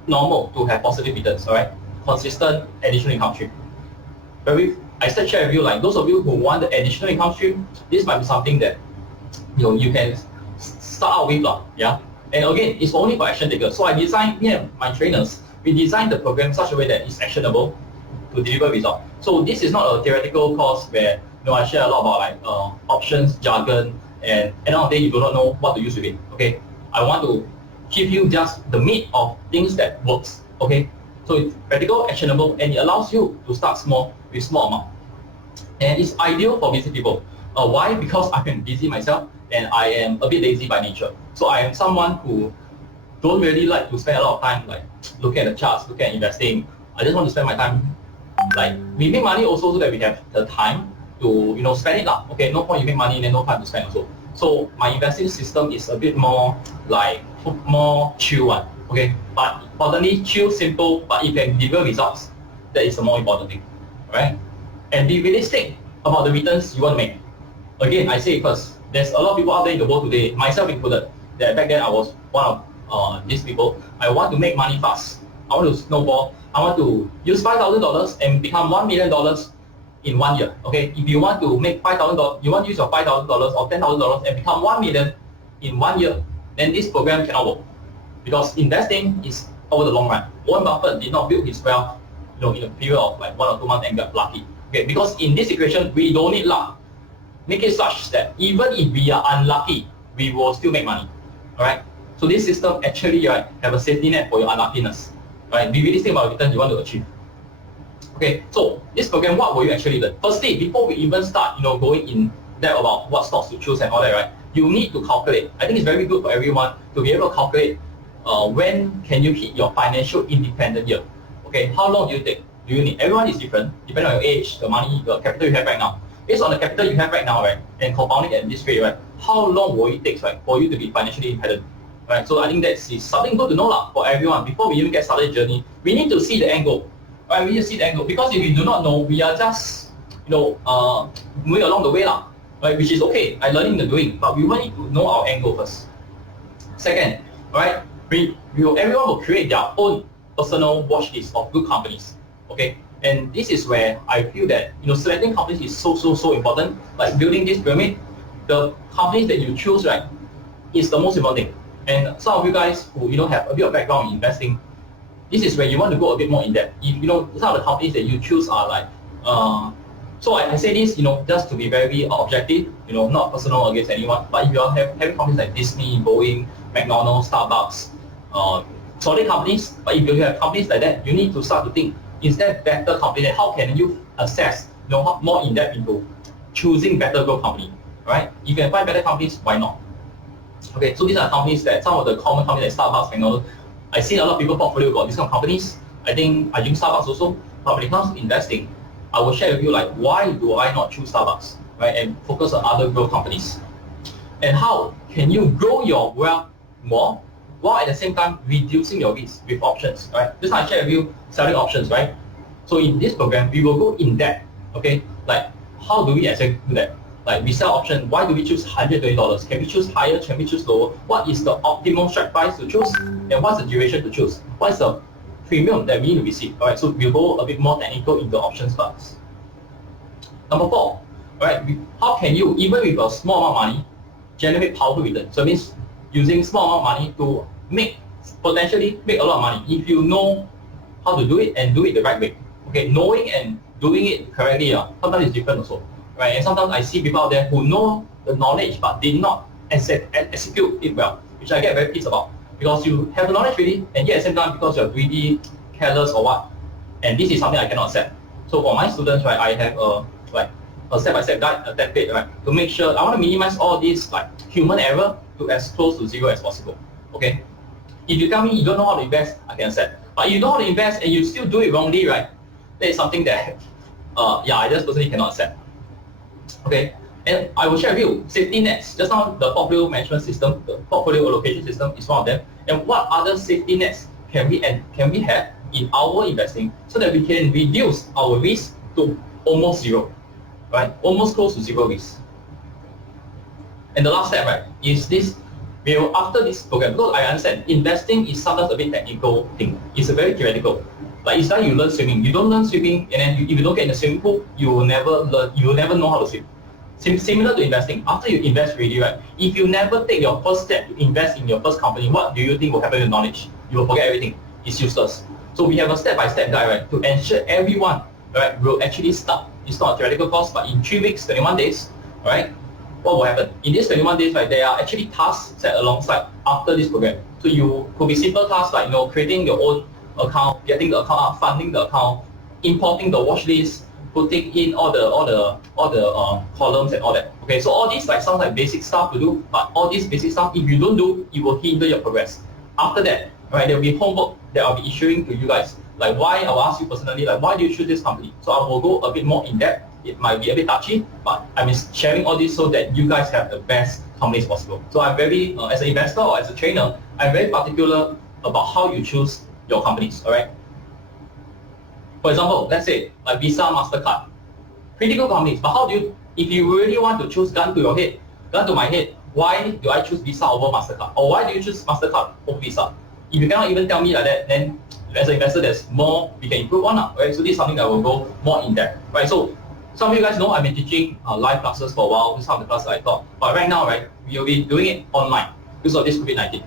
normal to have positive returns, all right? Consistent additional income stream. I said share with you, like those of you who want the additional income stream, this might be something that you can start out with, yeah. And again, it's only for action takers. So I designed, my trainers, we designed the program such a way that it's actionable to deliver results. So this is not a theoretical course where I share a lot about like options, jargon, and at the end of the day you do not know what to use with it. Okay, I want to give you just the meat of things that works. Okay, so it's practical, actionable, and it allows you to start small with small amount. And it's ideal for busy people. Why? Because I am busy myself and I am a bit lazy by nature. So I am someone who don't really like to spend a lot of time like looking at the charts, looking at investing. I just want to spend my time like we make money also so that we have the time to spend it . Okay, no point you make money and then no time to spend also. So my investing system is a bit more like more chill one. Okay, but importantly chill, simple, but it can deliver results. That is the more important thing, right? And be realistic about the returns you want to make. Again, I say it first. There's a lot of people out there in the world today, myself included, that back then I was one of these people. I want to make money fast. I want to snowball. I want to use $5,000 and become $1 million in 1 year. Okay, if you want to make $5,000, you want to use your $5,000 or $10,000 and become 1 million in 1 year, then this program cannot work, because investing is over the long run. Warren Buffett did not build his wealth, in a period of like 1 or 2 months and got lucky. Okay, because in this equation we don't need luck. Make it such that even if we are unlucky, we will still make money. All right. So this system actually have a safety net for your unluckiness. Right. Be realistic about the return you want to achieve. Okay. So this program, what will you actually learn? Firstly, before we even start, going in depth about what stocks to choose and all that, right? You need to calculate. I think it's very good for everyone to be able to calculate when can you hit your financial independent year. Okay. How long do you take? Do you need? Everyone is different, depending on your age, the money, the capital you have right now. Based on the capital you have right now, right, and compounding at this rate, right, how long will it take, right, for you to be financially independent? right? So I think that's something good to know for everyone. Before we even get started journey, we need to see the end goal, right? We need to see the end goal, because if we do not know, we are just moving along the way right? Which is okay, I learning the doing, but we want to know our end goal first. Second, right? Everyone will create their own personal watch list of good companies, okay? And this is where I feel that selecting companies is so important. Like building this pyramid, the companies that you choose, right, is the most important thing. And some of you guys who have a bit of background in investing, this is where you want to go a bit more in depth. If some of the companies that you choose are like, so I say this just to be very objective, not personal against anyone. But if you are having companies like Disney, Boeing, McDonald's, Starbucks, solid companies. But if you have companies like that, you need to start to think, is there better company? How can you assess more in depth into choosing better growth company, right? If you can find better companies, why not? Okay, so these are companies that some of the common companies like Starbucks, McDonald's. I see a lot of people portfolio about these kind of companies. I think I use Starbucks also. But when it comes to investing, I will share with you like why do I not choose Starbucks, right? And focus on other growth companies. And how can you grow your wealth more while at the same time reducing your risk with options, right? Just like I share with you selling options, right? So in this program, we will go in depth, okay? Like how do we actually do that? Like we sell option, why do we choose $120? Can we choose higher? Can we choose lower? What is the optimal strike price to choose? And what's the duration to choose? What's the premium that we need to receive? All right, so we'll go a bit more technical in the options parts. Number 4, right? How can you, even with a small amount of money, generate powerful return? So it means using small amount of money to potentially make a lot of money if you know how to do it and do it the right way. Okay, knowing and doing it correctly, sometimes it's different also, right? And sometimes I see people out there who know the knowledge but did not execute it well, which I get very pissed about, because you have the knowledge really, and yet at the same time because you're greedy, careless or what, and this is something I cannot accept. So for my students, right, I have a step-by-step guide, a template, right, to make sure I want to minimize all these like human error to as close to zero as possible. Okay, if you tell me you don't know how to invest, I can accept. But you know how to invest and you still do it wrongly, right? That is something that, I just personally cannot accept. Okay, and I will share with you safety nets. Just now, the portfolio management system, the portfolio allocation system is one of them. And what other safety nets can we have in our investing so that we can reduce our risk to almost zero, right? Almost close to zero risk. And the last step, right, is this. After this program, because I understand investing is sometimes a bit technical thing. It's a very theoretical. Like it's like you learn swimming. You don't learn swimming, and then if you don't get in the swimming pool, you will never learn. You will never know how to swim. Similar to investing. After you invest already, right? If you never take your first step to invest in your first company, what do you think will happen with knowledge? You will forget everything. It's useless. So we have a step-by-step guide, right, to ensure everyone, right, will actually start. It's not a theoretical course, but in 3 weeks, 21 days, right? What will happen? In these 21 days, right, there are actually tasks set alongside after this program. So you could be simple tasks like creating your own account, getting the account up, funding the account, importing the watch list, putting in all the columns and all that. Okay, so all these sounds like basic stuff to do, but all these basic stuff, if you don't do, it will hinder your progress. After that, right, there will be homework that I'll be issuing to you guys. Like why, I'll ask you personally, like why do you choose this company? So I will go a bit more in depth. It might be a bit touchy, but I'm sharing all this so that you guys have the best companies possible. So I'm very, as an investor or as a trainer, I'm very particular about how you choose your companies, all right? For example, let's say like Visa, MasterCard, pretty good companies, but how do you, if you really want to choose gun to my head, why do I choose Visa over MasterCard? Or why do you choose MasterCard over Visa? If you cannot even tell me like that, then as an investor, there's more we can improve on, right? So this is something that will go more in depth, right? So some of you guys know I've been teaching live classes for a while. This is some of the classes I taught. But right now, right, we will be doing it online because of this COVID-19.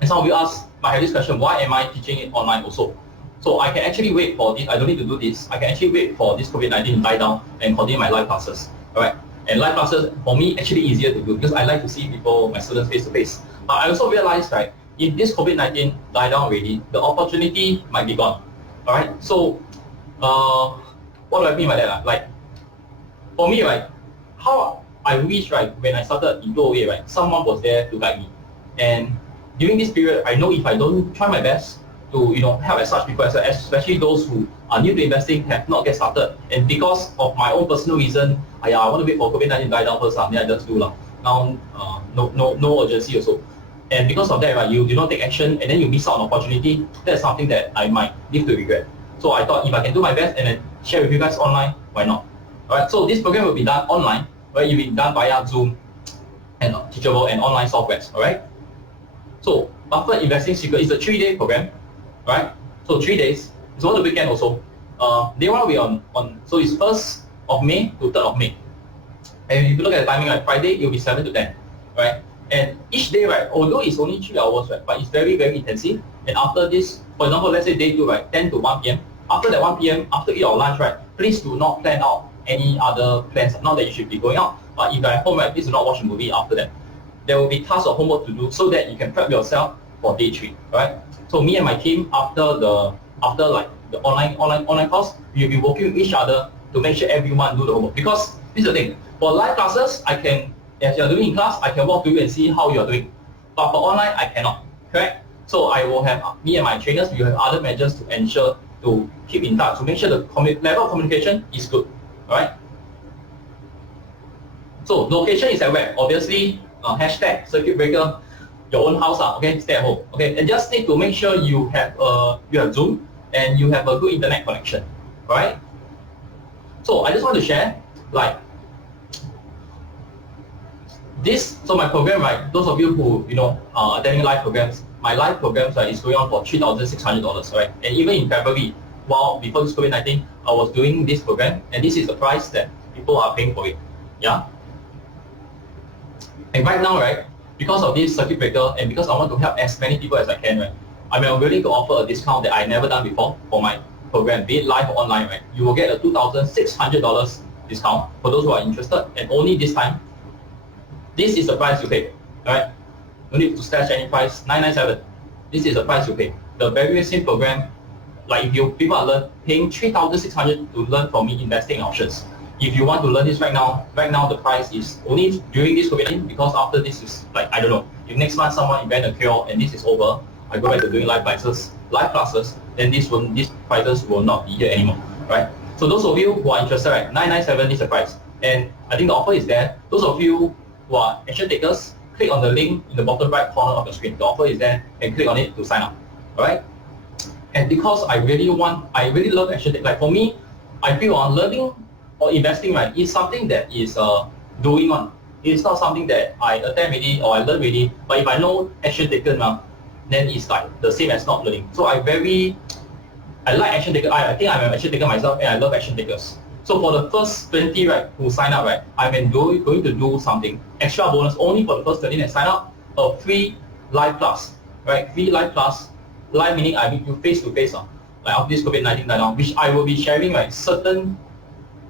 And some of you might have this question, why am I teaching it online also? So I can actually wait for this. I don't need to do this. I can actually wait for this COVID-19 to die down and continue my live classes. All right. And live classes, for me, actually easier to do because I like to see people, my students face to face. But I also realized, right, if this COVID-19 die down already, the opportunity might be gone. All right. So what do I mean by that? Like, for me, right, how I wish, right, when I started in 208, right, someone was there to guide me. And during this period, I know if I don't try my best to, help as such people, especially those who are new to investing, have not get started. And because of my own personal reason, I want to wait for COVID-19 to die down first, then I just do. Now, no urgency also. and because of that, right, you do not take action, and then you miss out on opportunity, that's something that I might live to regret. So I thought if I can do my best and then share with you guys online, why not? Alright, so this program will be done online, right? It will be done via Zoom and Teachable and online softwares, alright? So Buffett Investing Secret is a 3-day program, right? So 3 days. It's on the weekend also. Day one will be on so it's 1st of May to 3rd of May. And if you look at the timing, right, Friday it will be 7 to 10, right? And each day, right, although it's only 3 hours, right, but it's very, very intensive. And after this, for example, let's say day 2, right, 10 to 1 p.m. After that 1 p.m., after eat your lunch, right, please do not plan out any other plans. Not that you should be going out, but if you're at home, right, please do not watch a movie after that. There will be tasks or homework to do so that you can prep yourself for day 3, right? So me and my team, after the online course, we'll be working with each other to make sure everyone do the homework. Because this is the thing, for live classes, I can, as you're doing in class, I can walk through and see how you're doing. But for online, I cannot, correct? So I will have, me and my trainers, we have other measures to ensure to keep in touch, to make sure the level of communication is good, alright? So location is at where? Obviously, hashtag circuit breaker, your own house, okay, stay at home, okay? And just need to make sure you have Zoom and you have a good internet connection, alright? So I just want to share, like, this, so my program, right, those of you who, attending live programs, my live programs, right, is going on for $3,600, right? And even in February, before this COVID-19, I was doing this program, and this is the price that people are paying for it, yeah? And right now, right, because of this circuit breaker, and because I want to help as many people as I can, right, I'm willing to offer a discount that I never done before for my program, be it live or online, right? You will get a $2,600 discount for those who are interested, and only this time. This is the price you pay, right? No need to slash any price, $997. This is the price you pay. The very same program, like if people are paying $3,600 to learn from me investing in options. If you want to learn this right now the price is only during this COVID, because after this is like, I don't know, if next month someone invent a cure and this is over, I go back to doing live classes, then these prices will not be here anymore, right? So those of you who are interested, right, $997 is the price. And I think the offer is there. Those of you who are action takers, click on the link in the bottom right corner of your screen. The offer is there, and click on it to sign up. Alright? And because I really love action take. Like for me, I feel on learning or investing, right, is something that is doing on. It's not something that I attempt really or I learn really. But if I know action taken, then it's like the same as not learning. So I like action taker. I think I'm an action taker myself, and I love action takers. So for the first 20, right, who sign up, right, I'm going to do something extra bonus only for the first 20 that sign up, a free live class, right? Free live class, live meaning I meet you face to face, like after this COVID-19 die down, which I will be sharing, right, certain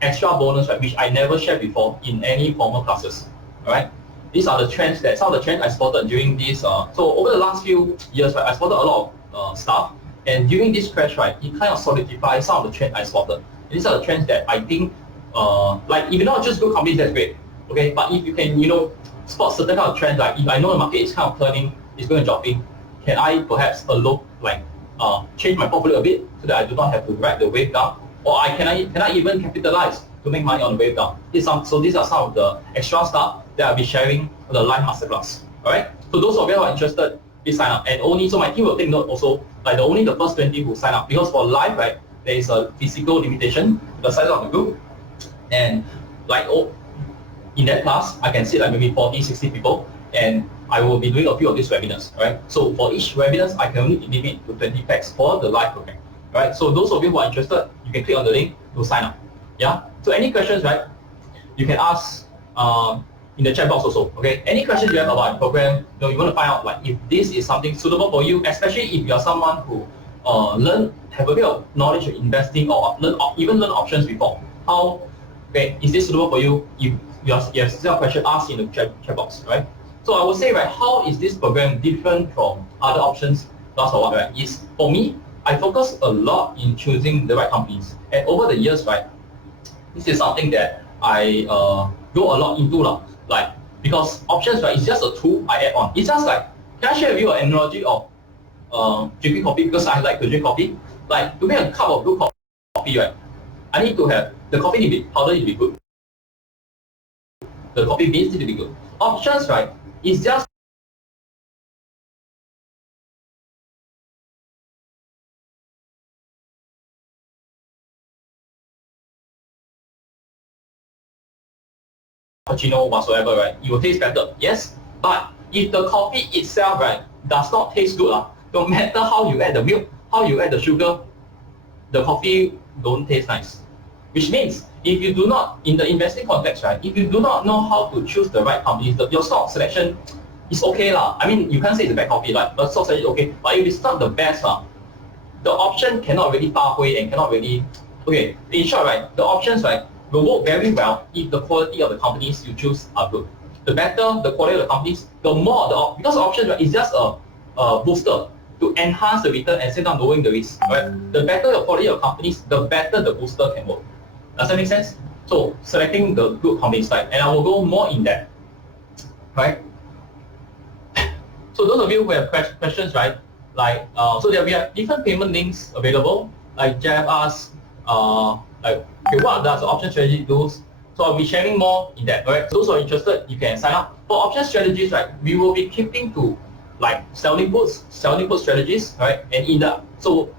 extra bonus, right, which I never shared before in any formal classes, alright? These are the trends some of the trends I spotted during this. So over the last few years, right, I spotted a lot of stuff, and during this crash, right, it kind of solidifies some of the trends I spotted. These are the trends that I think, like if you not just good companies, that's great, okay? But if you can, spot certain kind of trends, like if I know the market is kind of turning, it's going to dropping, can I perhaps change my portfolio a bit so that I do not have to ride the wave down, or can I even capitalize to make money on the wave down? So these are some of the extra stuff that I'll be sharing on the live masterclass. All right. So those of you who are interested, please sign up. And so my team will take note also, like only the first 20 who sign up, because for live, right, there is a physical limitation, the size of the group, and in that class, I can sit like maybe 40, 60 people, and I will be doing a few of these webinars, right? So for each webinars, I can only limit to 20 packs for the live program, right? So those of you who are interested, you can click on the link to sign up, yeah? So any questions, right, you can ask in the chat box also, okay? Any questions you have about the program, you want to find out like if this is something suitable for you, especially if you are someone who have a bit of knowledge of investing or even learn options before. Is this suitable for you? If you have some question, ask in the chat box, right? So I would say, right, how is this program different from other options? Plus or what, right? Is for me, I focus a lot in choosing the right companies, and over the years, right, this is something that I go a lot into, like because options, right, is just a tool I add on. It's just like, can I share with you an analogy of drinking coffee, because I like to drink coffee. Like to make a cup of good coffee, right, I need to have the coffee powder need to be good. The coffee beans need to be good. Options, right, is just cappuccino whatsoever, right? It will taste better, yes. But if the coffee itself, right, does not taste good, no matter how you add the milk, how you add the sugar, the coffee don't taste nice. Which means if you do not, in the investing context, right, if you do not know how to choose the right companies, your stock selection is okay lah. I mean, you can't say it's a bad coffee, like, but stock selection is okay. But if it's not the best, the option cannot really far away and cannot really, okay, in short, right, the options, right, will work very well if the quality of the companies you choose are good. The better the quality of the companies, the more because the options, right, is just a booster to enhance the return and save down lowering the risk. Right? The better the quality of companies, the better the booster can work. Does that make sense? So selecting the good companies, right? And I will go more in depth. Right? So those of you who have questions, right? Like so that we have different payment links available. Like Jeff asked, like okay, what does the option strategy do? So I'll be sharing more in that. Right? So those who are interested, you can sign up. For option strategies, right? We will be keeping to like selling put strategies, right? And in the so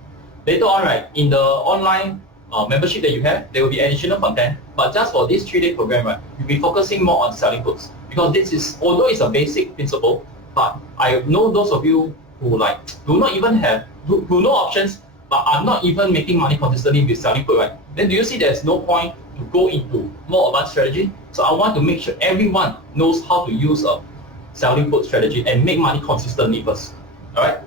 later on, right, in the online membership that you have, there will be additional content. But just for this 3-day program, right, you'll be focusing more on selling puts because this is, although it's a basic principle, but I know those of you who like do not even have who know options but are not even making money consistently with selling put, right? Then do you see there's no point to go into more advanced strategy? So I want to make sure everyone knows how to use a selling put strategy and make money consistently first. Alright?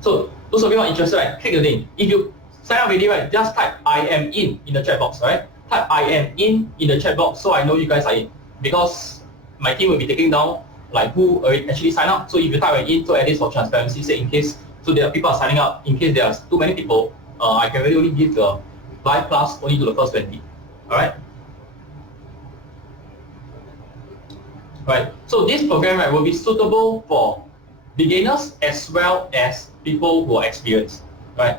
So those of you who are interested, right, click the link. If you sign up already, right, just type I am in the chat box. Alright? Type I am in the chat box so I know you guys are in. Because my team will be taking down like who actually sign up. So if you type in, so at least for transparency sake, in case so there are people are signing up, in case there are too many people, I can really only give the live class only to the first 20. Alright? Right. So this program, right, will be suitable for beginners as well as people who are experienced. Right.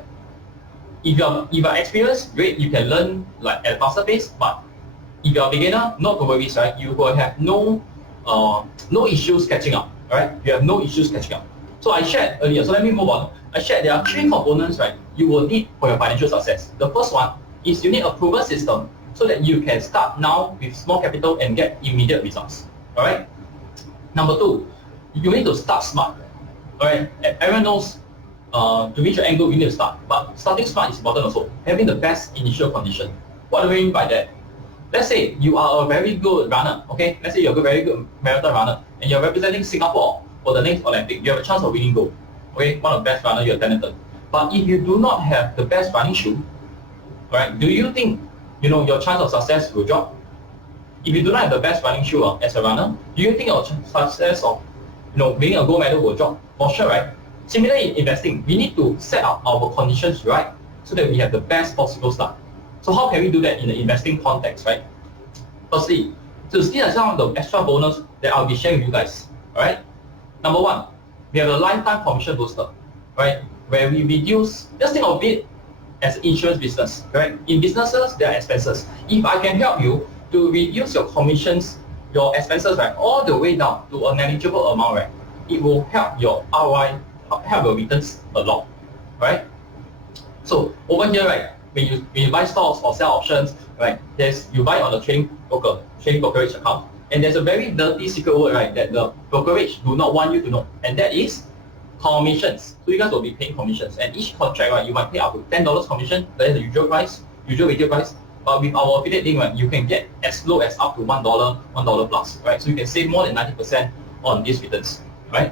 If you're experienced, great, you can learn like at a faster pace. But if you're a beginner, not to worry, right? You will have no issues catching up. Right. You have no issues catching up. So I shared earlier. So let me move on. I shared there are 3 components, right, you will need for your financial success. The first one is you need a proven system so that you can start now with small capital and get immediate results. Alright. Number 2, you need to start smart. Alright. Everyone knows to reach your end goal, you need to start. But starting smart is important also. Having the best initial condition. What do I mean by that? Let's say you are a very good runner. Okay. Let's say you're a very good marathon runner and you're representing Singapore for the next Olympic. You have a chance of winning gold. Okay. One of the best runners, you're talented. But if you do not have the best running shoe, alright, do you think your chance of success will drop? If you do not have the best running shoe as a runner, do you think your success of winning a gold medal will drop? For sure, right? Similarly, in investing, we need to set up our conditions right so that we have the best possible start. So how can we do that in the investing context, right? Firstly, so these are some of the extra bonus that I'll be sharing with you guys. Alright? Number 1, we have a lifetime commission booster, right? Where we reduce, just think of it as insurance business, right? In businesses, there are expenses. If I can help you to reduce your commissions, your expenses, right, all the way down to a negligible amount, right, it will help your ROI, help your returns a lot, right? So over here, right, when you buy stocks or sell options, right, you buy on the trading brokerage account, and there's a very dirty secret word, right, that the brokerage do not want you to know, and that is commissions. So you guys will be paying commissions, and each contract, right, you might pay up to $10 commission. That is the usual retail price. But with our affiliate link, right, you can get as low as up to $1, $1 plus, right? So you can save more than 90% on these returns, right?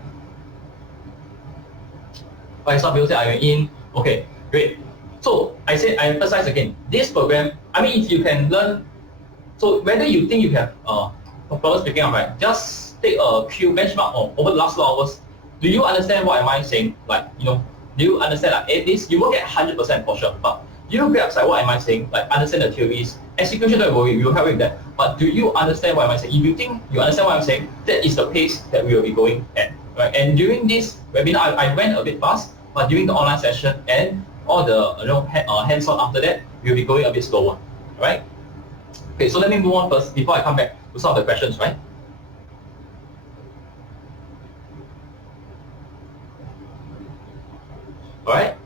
Right, some people say I am in. Okay, great. So I emphasize again, this program, I mean, if you can learn, so whether you think you have problems picking up, right, just take a Q benchmark over the last 2 hours. Do you understand what am I saying? Like, do you understand, like, at least you won't get 100% for sure, but do you grasp like what am I saying? Like, understand the theories. Execution, don't worry, we will help with that. But do you understand what am I saying? If you think you understand what I'm saying, that is the pace that we will be going at, right? And during this webinar, I went a bit fast, but during the online session and all the hands-on after that, we'll be going a bit slower, right? Okay, so let me move on first before I come back to some of the questions, right? Alright.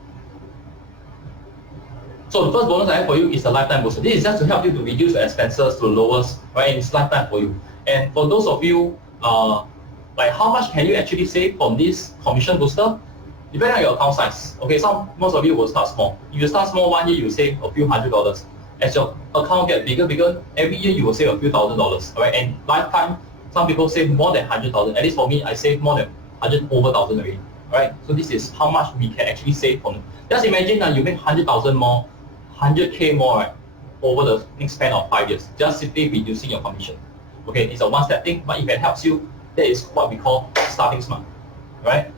So the first bonus I have for you is a lifetime booster. This is just to help you to reduce your expenses to the lowest, right? And it's lifetime for you. And for those of you, like how much can you actually save from this commission booster? Depending on your account size. Okay, most of you will start small. If you start small, 1 year you save a few $100s. As your account get bigger, every year you will save a few $1,000s. All right, and lifetime, some people save more than 100,000. At least for me, I save more than 100 over 1,000 already. All right, so this is how much we can actually save from. Just imagine that you make 100,000 more, 100K more, right, over the next span of 5 years, just simply reducing your commission. Okay, it's a one-step thing, but if it helps you, that is what we call starting smart. Right?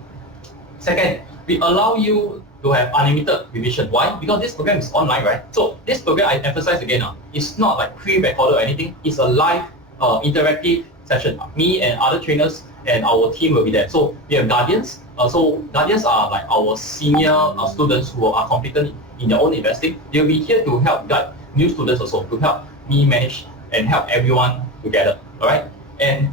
Second, we allow you to have unlimited revision. Why? Because this program is online, right? So this program, I emphasize again, it's not like pre-recorded or anything. It's a live, interactive session. Me and other trainers and our team will be there. So we have guardians. So guardians are like our senior students who are competent in their own investing. They'll be here to help guide new students also, to help me manage and help everyone together. All right? And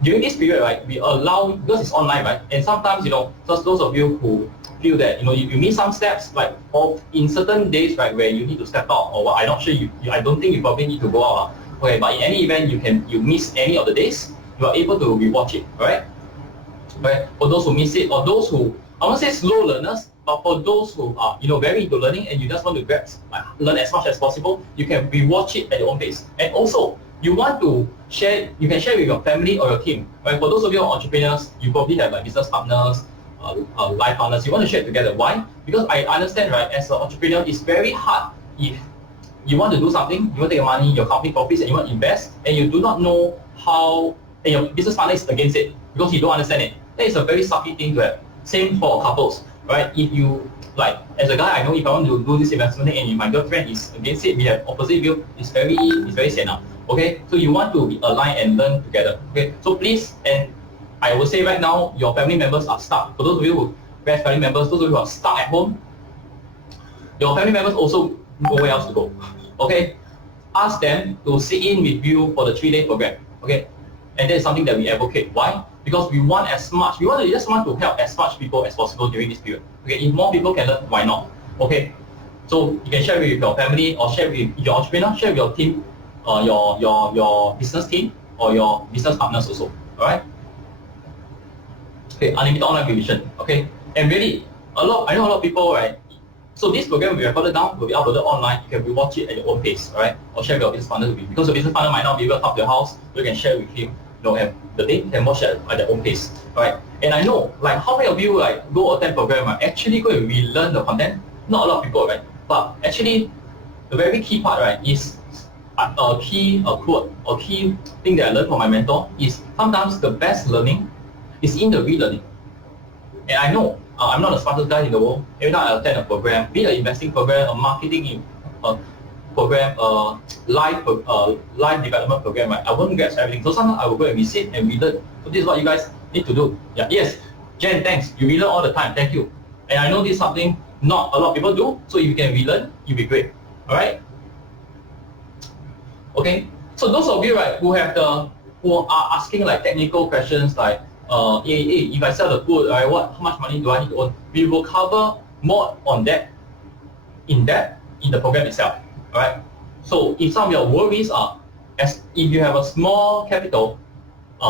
during this period, right, we allow, because it's online, right, and sometimes, just those of you who feel that, you miss some steps, like in certain days, right, where you need to step out, or what, I'm not sure, I don't think you probably need to go out, okay, but in any event, you miss any of the days, you are able to rewatch it, right? Right? For those who miss it, or those who, I won't say slow learners, but for those who are, very into learning and you just want to learn as much as possible, you can rewatch it at your own pace. And also, you want to share, you can share with your family or your team. Right? For those of you who are entrepreneurs, you probably have like business partners, life partners. You want to share it together. Why? Because I understand, right, as an entrepreneur, it's very hard if you want to do something, you want to take your money, your company profits, and you want to invest, and you do not know how, and your business partner is against it because you don't understand it. That is a very sucky thing to have. Same for couples, right? If you, like, as a guy, I know if I want to do this investment and if my girlfriend is against it, we have opposite view, it's very sian. Okay, so you want to be aligned and learn together. Okay, so please, and I will say right now, your family members are stuck. For those of you who have family members, those of you who are stuck at home, your family members also nowhere else to go. Okay, ask them to sit in with you for the 3-day program. Okay, and that is something that we advocate. Why? Because we want just want to help as much people as possible during this period. Okay, if more people can learn, why not? Okay, so you can share with your family or share with your entrepreneur, share with your team, your business team or your business partners also. All right. Okay, unlimited online revision. Okay, and really, I know a lot of people, right? So this program will be recorded down, will be uploaded online. You can rewatch it at your own pace, all right? Or share with your business partner with you, because your business partner might not be able to come to your house, so you can share with him. And the day can watch it at their own pace, all right? And I know, like, how many of you like go attend program, right? Actually go and relearn the content. Not a lot of people, right? But actually, the very key part, right, is a key quote or key thing that I learned from my mentor is sometimes the best learning is in the relearning. And I know I'm not the smartest guy in the world. Every time I attend a program, be it an investing program, a marketing program, live development program, right? I won't grasp everything. So sometimes I will go and visit and relearn. So this is what you guys need to do. Yeah, yes, Jen, thanks. You relearn all the time. Thank you. And I know this is something not a lot of people do. So if you can relearn, you'll be great. All right. Okay. So those of you, right, who are asking like technical questions like, if I sell the food, right, how much money do I need to own? We will cover more on that in depth in the program itself. All right. So if some of your worries are, if you have a small capital,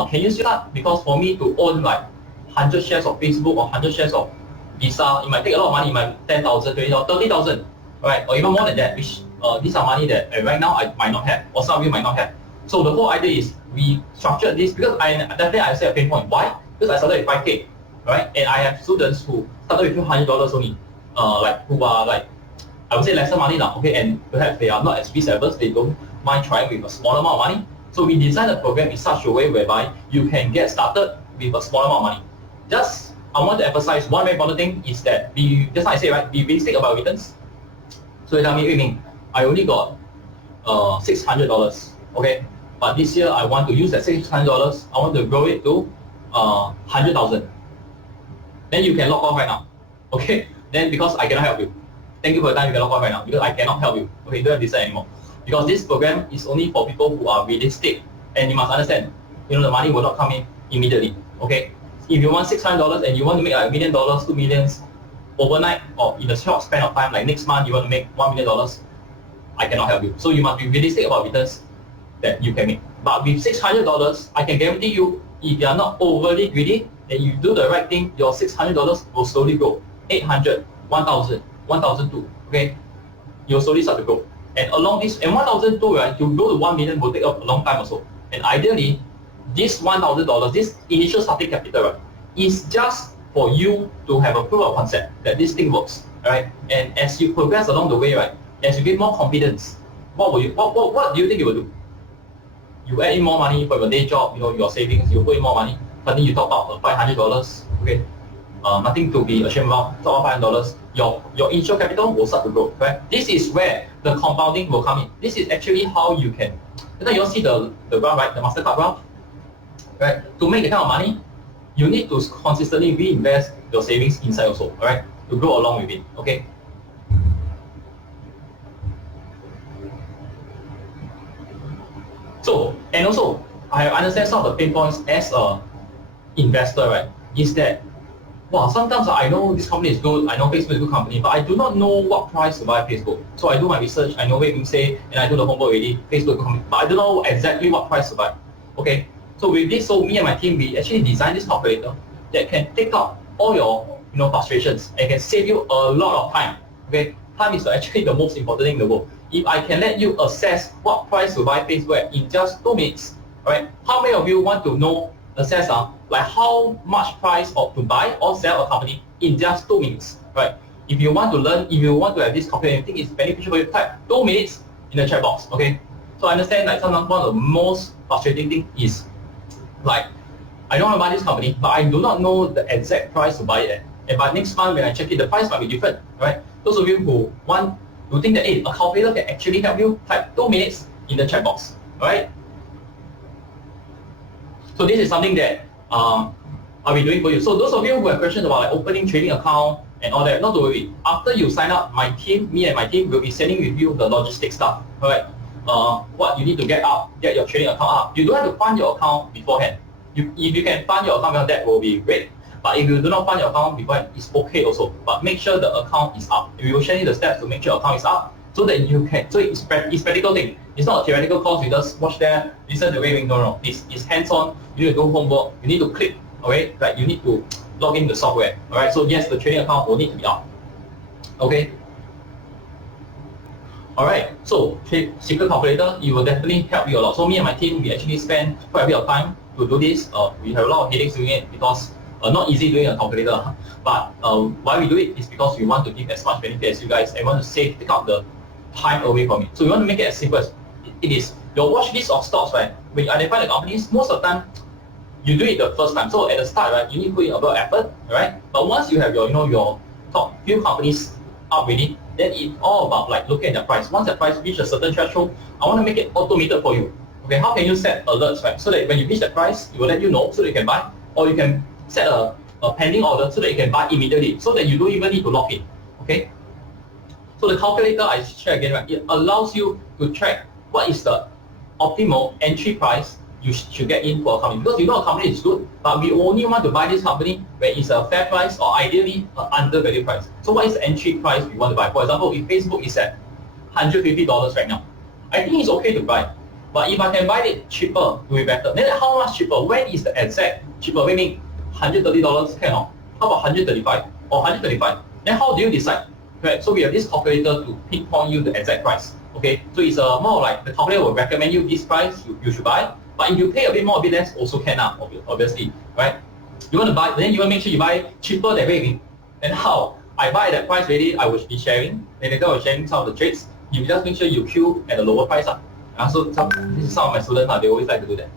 can you start? Because for me to own like 100 shares of Facebook or 100 shares of Visa, it might take a lot of money. It might 10,000, 20,000, 30,000, right, or even more than that. Which these are money that right now I might not have, or some of you might not have. So the whole idea is we structured this because I say a pain point. Why? Because I started with 5K, right? And I have students who started with $200 only, who are like, I would say lesser money now, okay? And perhaps they are not as risk averse, they don't mind trying with a smaller amount of money. So we designed the program in such a way whereby you can get started with a smaller amount of money. Just, I want to emphasize one very important thing is that just like I say, right, be realistic about returns. So you tell me, Ming, I only got $600, okay? But this year I want to use that $600, I want to grow it to 100,000. Then you can log off right now, okay? Then because I cannot help you. Thank you for your time, you can log off right now because I cannot help you. Okay, you don't have to decide anymore. Because this program is only for people who are realistic, and you must understand, the money will not come in immediately. Okay? If you want $600 and you want to make like $1 million, $2 million, overnight or in a short span of time, like next month you want to make $1 million, I cannot help you. So you must be realistic about returns that you can make. But with $600, I can guarantee you, if you are not overly greedy and you do the right thing, your $600 will slowly grow. 800, 1,000, 1,002, okay? You'll slowly start to grow. And along this, and 1,002, right, to go to 1 million will take a long time also. And ideally, this $1,000, this initial starting capital, right, is just for you to have a proof of concept that this thing works, right? And as you progress along the way, right, as you get more confidence, what do you think you will do? You add in more money for your day job, your savings, you put in more money, suddenly you top up $500, okay? Nothing to be ashamed about, top up $500, your initial capital will start to grow, right? This is where the compounding will come in. This is actually how you can, you all see the graph, right, the MasterCard graph, right? To make the kind of money, you need to consistently reinvest your savings inside also, all right, to grow along with it, okay? So, and also, I understand some of the pain points as a investor, right, is that, well, sometimes I know this company is good, I know Facebook is a good company, but I do not know what price to buy Facebook. So I do my research, I know what Ming say, and I do the homework already, Facebook is a good company, but I don't know exactly what price to buy, okay? So with this, so me and my team, we actually designed this calculator that can take out all your frustrations and can save you a lot of time, okay? Time is actually the most important thing in the world. If I can let you assess what price to buy Facebook in just 2 minutes, right? How many of you want to know, assess like how much price to buy or sell a company in just 2 minutes, right? If you want to learn, if you want to have this calculator, I think it's beneficial for you to type 2 minutes in the chat box, okay? So I understand like sometimes one of the most frustrating things is like, I don't want to buy this company, but I do not know the exact price to buy it at. And by next month when I check it, the price might be different, right? Those of you who think that, hey, a calculator can actually help you, type 2 minutes in the chat box, right? So this is something that I'll be doing for you. So those of you who have questions about like opening trading account and all that, not to worry. After you sign up, me and my team will be sending with you the logistics stuff, all right? What you need to get your trading account up. You don't have to fund your account beforehand. If you can fund your account, that will be great. But if you do not fund your account beforehand, it's okay also. But make sure the account is up. We will show you the steps to make sure your account is up so that you can. So it's practical thing. It's not a theoretical course. You just watch there, listen to Ming. No. It's hands-on. You need to do homework. You need to click. Okay, like you need to log in the software. All right. So yes, the trading account will need to be up. Okay. Alright, so secret calculator, it will definitely help you a lot. So me and my team, we actually spend quite a bit of time to do this. We have a lot of headaches doing it because not easy doing a calculator. But why we do it is because we want to give as much benefit as you guys and want to take out the time away from it. So we want to make it as simple as it is. Your watch list of stocks, right? When you identify the companies, most of the time you do it the first time. So at the start, right, you need to put in a bit of effort, right? But once you have your your top few companies up already, then it's all about like looking at the price. Once the price reaches a certain threshold, I want to make it automated for you. Okay, how can you set alerts, right? So that when you reach the price, it will let you know so that you can buy, or you can set a pending order so that you can buy immediately, so that you don't even need to lock in. Okay. So the calculator, I share again, right? It allows you to track what is the optimal entry price you should get in for a company, because you know a company is good, but we only want to buy this company where it's a fair price or ideally an undervalued price. So what is the entry price we want to buy? For example, if Facebook is at $150 right now, I think it's okay to buy. But if I can buy it cheaper, it will be better. Then how much cheaper? When is the exact cheaper? Meaning $130 cannot. How about 135 or 135? Then how do you decide? Right. So we have this calculator to pinpoint you the exact price. Okay. So it's more like the calculator will recommend you this price you should buy. But if you pay a bit more, a bit less, also can obviously, right? You want to buy, then you want to make sure you buy cheaper than Ming. Then how? I buy at that price already, I will be sharing. Then later I will sharing some of the trades. You just make sure you queue at a lower price. So this is some of my students, they always like to do that.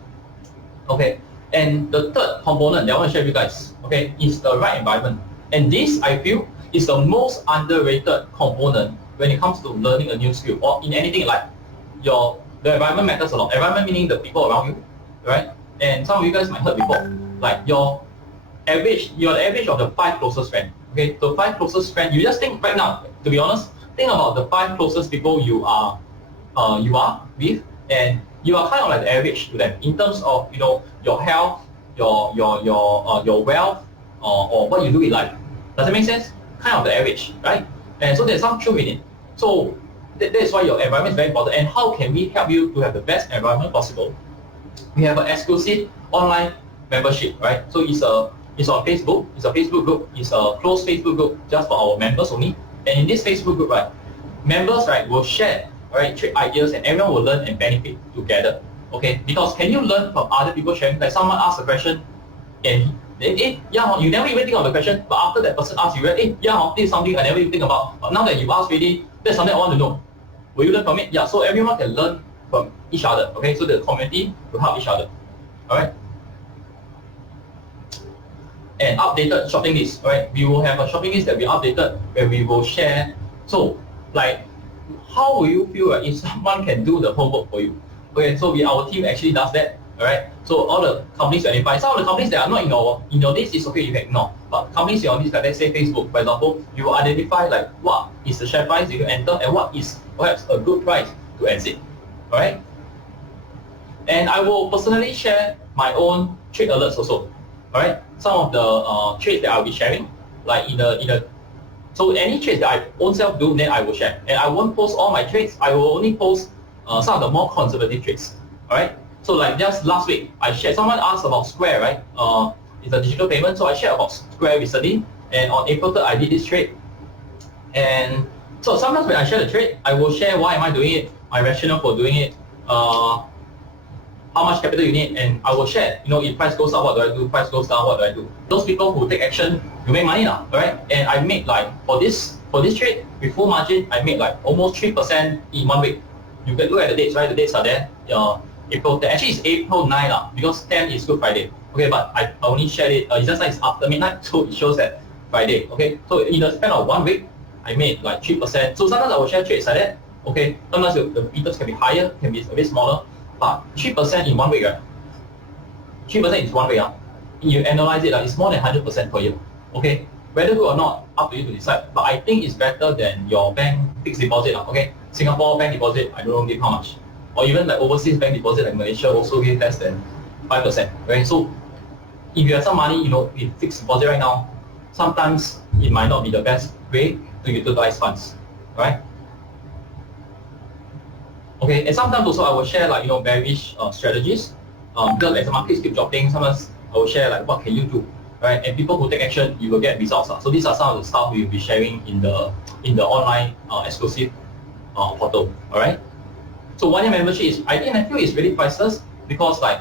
Okay. And the third component that I want to share with you guys, okay, is the right environment. And this, I feel, is the most underrated component when it comes to learning a new skill or in anything like the environment matters a lot. Environment meaning the people around you, right? And some of you guys might heard before, like you're the average of the 5 closest friends. Okay, the 5 closest friends. You just think right now, to be honest, think about the 5 closest people you are with, and you are kind of like the average to them in terms of your health, your wealth, or what you do in life. Does it make sense? kind of the average, right? And so there's some truth in it. So that's why your environment is very important. And how can we help you to have the best environment possible? We have an exclusive online membership, right? So it's on Facebook. It's a Facebook group. It's a closed Facebook group just for our members only. And in this Facebook group, right, members, right, will share, right, trade ideas, and everyone will learn and benefit together. Okay? Because can you learn from other people sharing? Like someone asks a question, and yeah, you never even think of the question, but after that person asks you, yeah, this is something I never even think about. But now that you've asked already, that's something I want to know. Will you learn from it? Yeah. So everyone can learn from each other. Okay? So the community will help each other. All right. And updated shopping list, right? We will have a shopping list that we updated where we will share. So, like, how will you feel if someone can do the homework for you? Okay, so our team actually does that. All right. So all the companies you identify, some of the companies that are not in your list is okay, you can ignore. But companies in your list, like let's say Facebook, for example, you will identify like what is the share price you can enter and what is perhaps a good price to exit. All right. And I will personally share my own trade alerts also. All right. Some of the trades that I'll be sharing, like so any trades that I own self do, then I will share. And I won't post all my trades. I will only post some of the more conservative trades. All right. So like just last week, I shared. Someone asked about Square, right? It's a digital payment. So I shared about Square recently, and on April 3rd, I did this trade. And so sometimes when I share the trade, I will share why am I doing it, my rationale for doing it, how much capital you need, and I will share. If price goes up, what do I do? Price goes down, what do I do? Those people who take action, you make money now, right? And I made like for this trade with full margin, I made like almost 3% in 1 week. You can look at the dates, right? The dates are there. April 10, actually it's April 9 because 10 is Good Friday. Okay, but I only shared it. It's just like it's after midnight, so it shows that Friday. Okay, so in the span of 1 week, I made like 3%. So sometimes I will share trades like that. Okay, sometimes the returns can be higher, can be a bit smaller. But 3% in 1 week, right? 3% is 1 week. You analyze it, it's more than 100% per year. Okay, whether good or not, up to you to decide. But I think it's better than your bank fixed deposit. Okay, Singapore bank deposit, I don't know give how much, or even like overseas bank deposit like Malaysia also give less than 5%. Right? So if you have some money, with fixed deposit right now, sometimes it might not be the best way to utilize funds, right? Okay, and sometimes also I will share like bearish strategies because as the markets keep dropping, sometimes I will share like what can you do, right? And people who take action, you will get results. So these are some of the stuff we will be sharing in the online exclusive portal. All right. So 1 year membership is I feel it's really priceless because like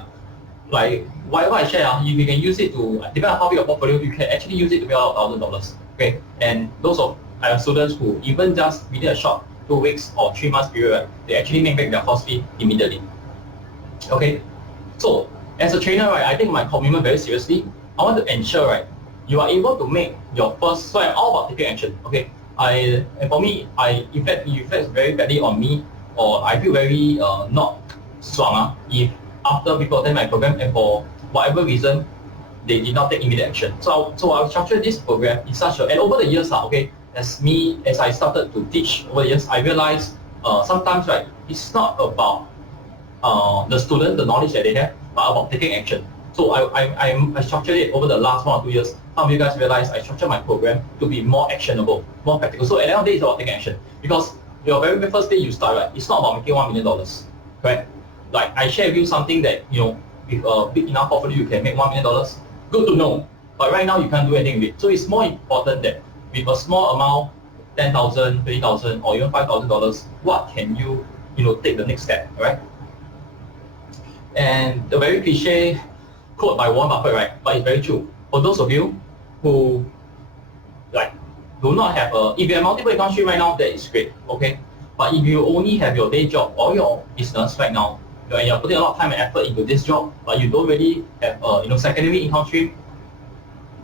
whatever I share, you can use it to depending on how big your portfolio, you can actually use it to build out $1,000. Okay, and those of I have students who even just within a short 2 weeks or 3 months period, right, they actually make back their course fee immediately. Okay, so as a trainer, right, I take my commitment very seriously. I want to ensure, right, you are able to make your first. So I'm all about taking action. Okay, and for me, if it affects very badly on me, or I feel very not strong if after people attend my program and for whatever reason they did not take immediate action. So I'll structure this program in such a, and over the years, okay, as I started to teach over the years, I realized sometimes, right, it's not about the student, the knowledge that they have, but about taking action. So I structured it over the last 1 or 2 years. Some of you guys realize I structured my program to be more actionable, more practical. So at the end of the day, it's about taking action. Because your very first day you start, right, it's not about making $1 million, right? Like I share with you something that, with a big enough portfolio, you can make $1 million. Good to know. But right now, you can't do anything with it. So it's more important that with a small amount, $10,000, $20,000, or even $5,000, what can you, take the next step, right? And the very cliche quote by Warren Buffett, right? But it's very true. For those of you who, do not have if you have multiple income streams right now, that is great, okay? But if you only have your day job or your business right now, and you're putting a lot of time and effort into this job, but you don't really have secondary income stream,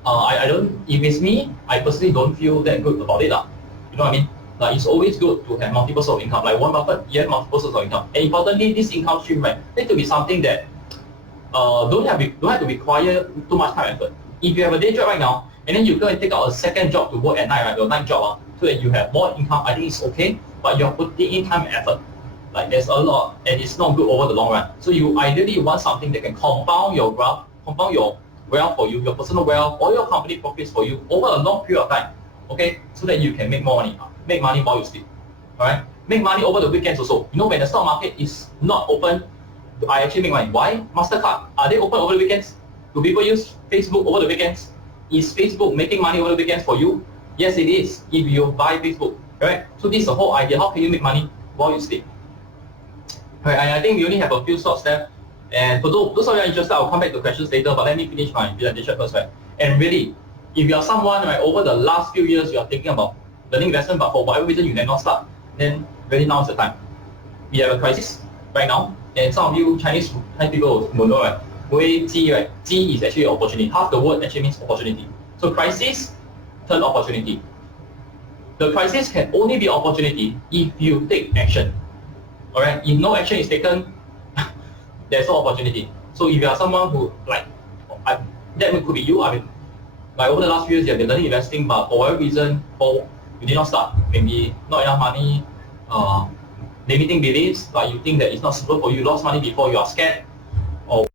I don't. If it's me, I personally don't feel that good about it, You know what I mean? Like it's always good to have multiple sources of income. Like Warren Buffett, you have multiple sources of income, and importantly, this income stream, right, need to be something that don't have to require too much time and effort. If you have a day job right now, and then you go and take out a second job to work at night, right, your night job, so that you have more income, I think it's okay. But you're putting in time and effort. Like there's a lot, and it's not good over the long run. So you ideally want something that can compound your wealth for you, your personal wealth, or your company profits for you over a long period of time. okay, so that you can make more money. Make money while you sleep. Alright? Make money over the weekends also. You know, when the stock market is not open, I actually make money. Why? MasterCard, are they open over the weekends? Do people use Facebook over the weekends? Is Facebook making money over the weekends for you? Yes, it is, if you buy Facebook. Right? So this is the whole idea. How can you make money while you sleep? Alright, I think we only have a few slots left. And for those of you who are interested, I'll come back to questions later, but let me finish my presentation first, right? And really, if you are someone, right, over the last few years, you are thinking about learning investment, but for whatever reason you did not start, then really now is the time. We have a crisis right now, and some of you Chinese people will know, right? 危机, right? 机 is actually opportunity. Half the word actually means opportunity. So crisis, turn opportunity. The crisis can only be opportunity if you take action. Alright, if no action is taken, there's no opportunity. So if you are someone who that could be you. I mean, like over the last few years you have been learning investing, but for whatever reason, you did not start. Maybe not enough money, limiting beliefs, but you think that it's not suitable for you. You lost money before, you are scared, or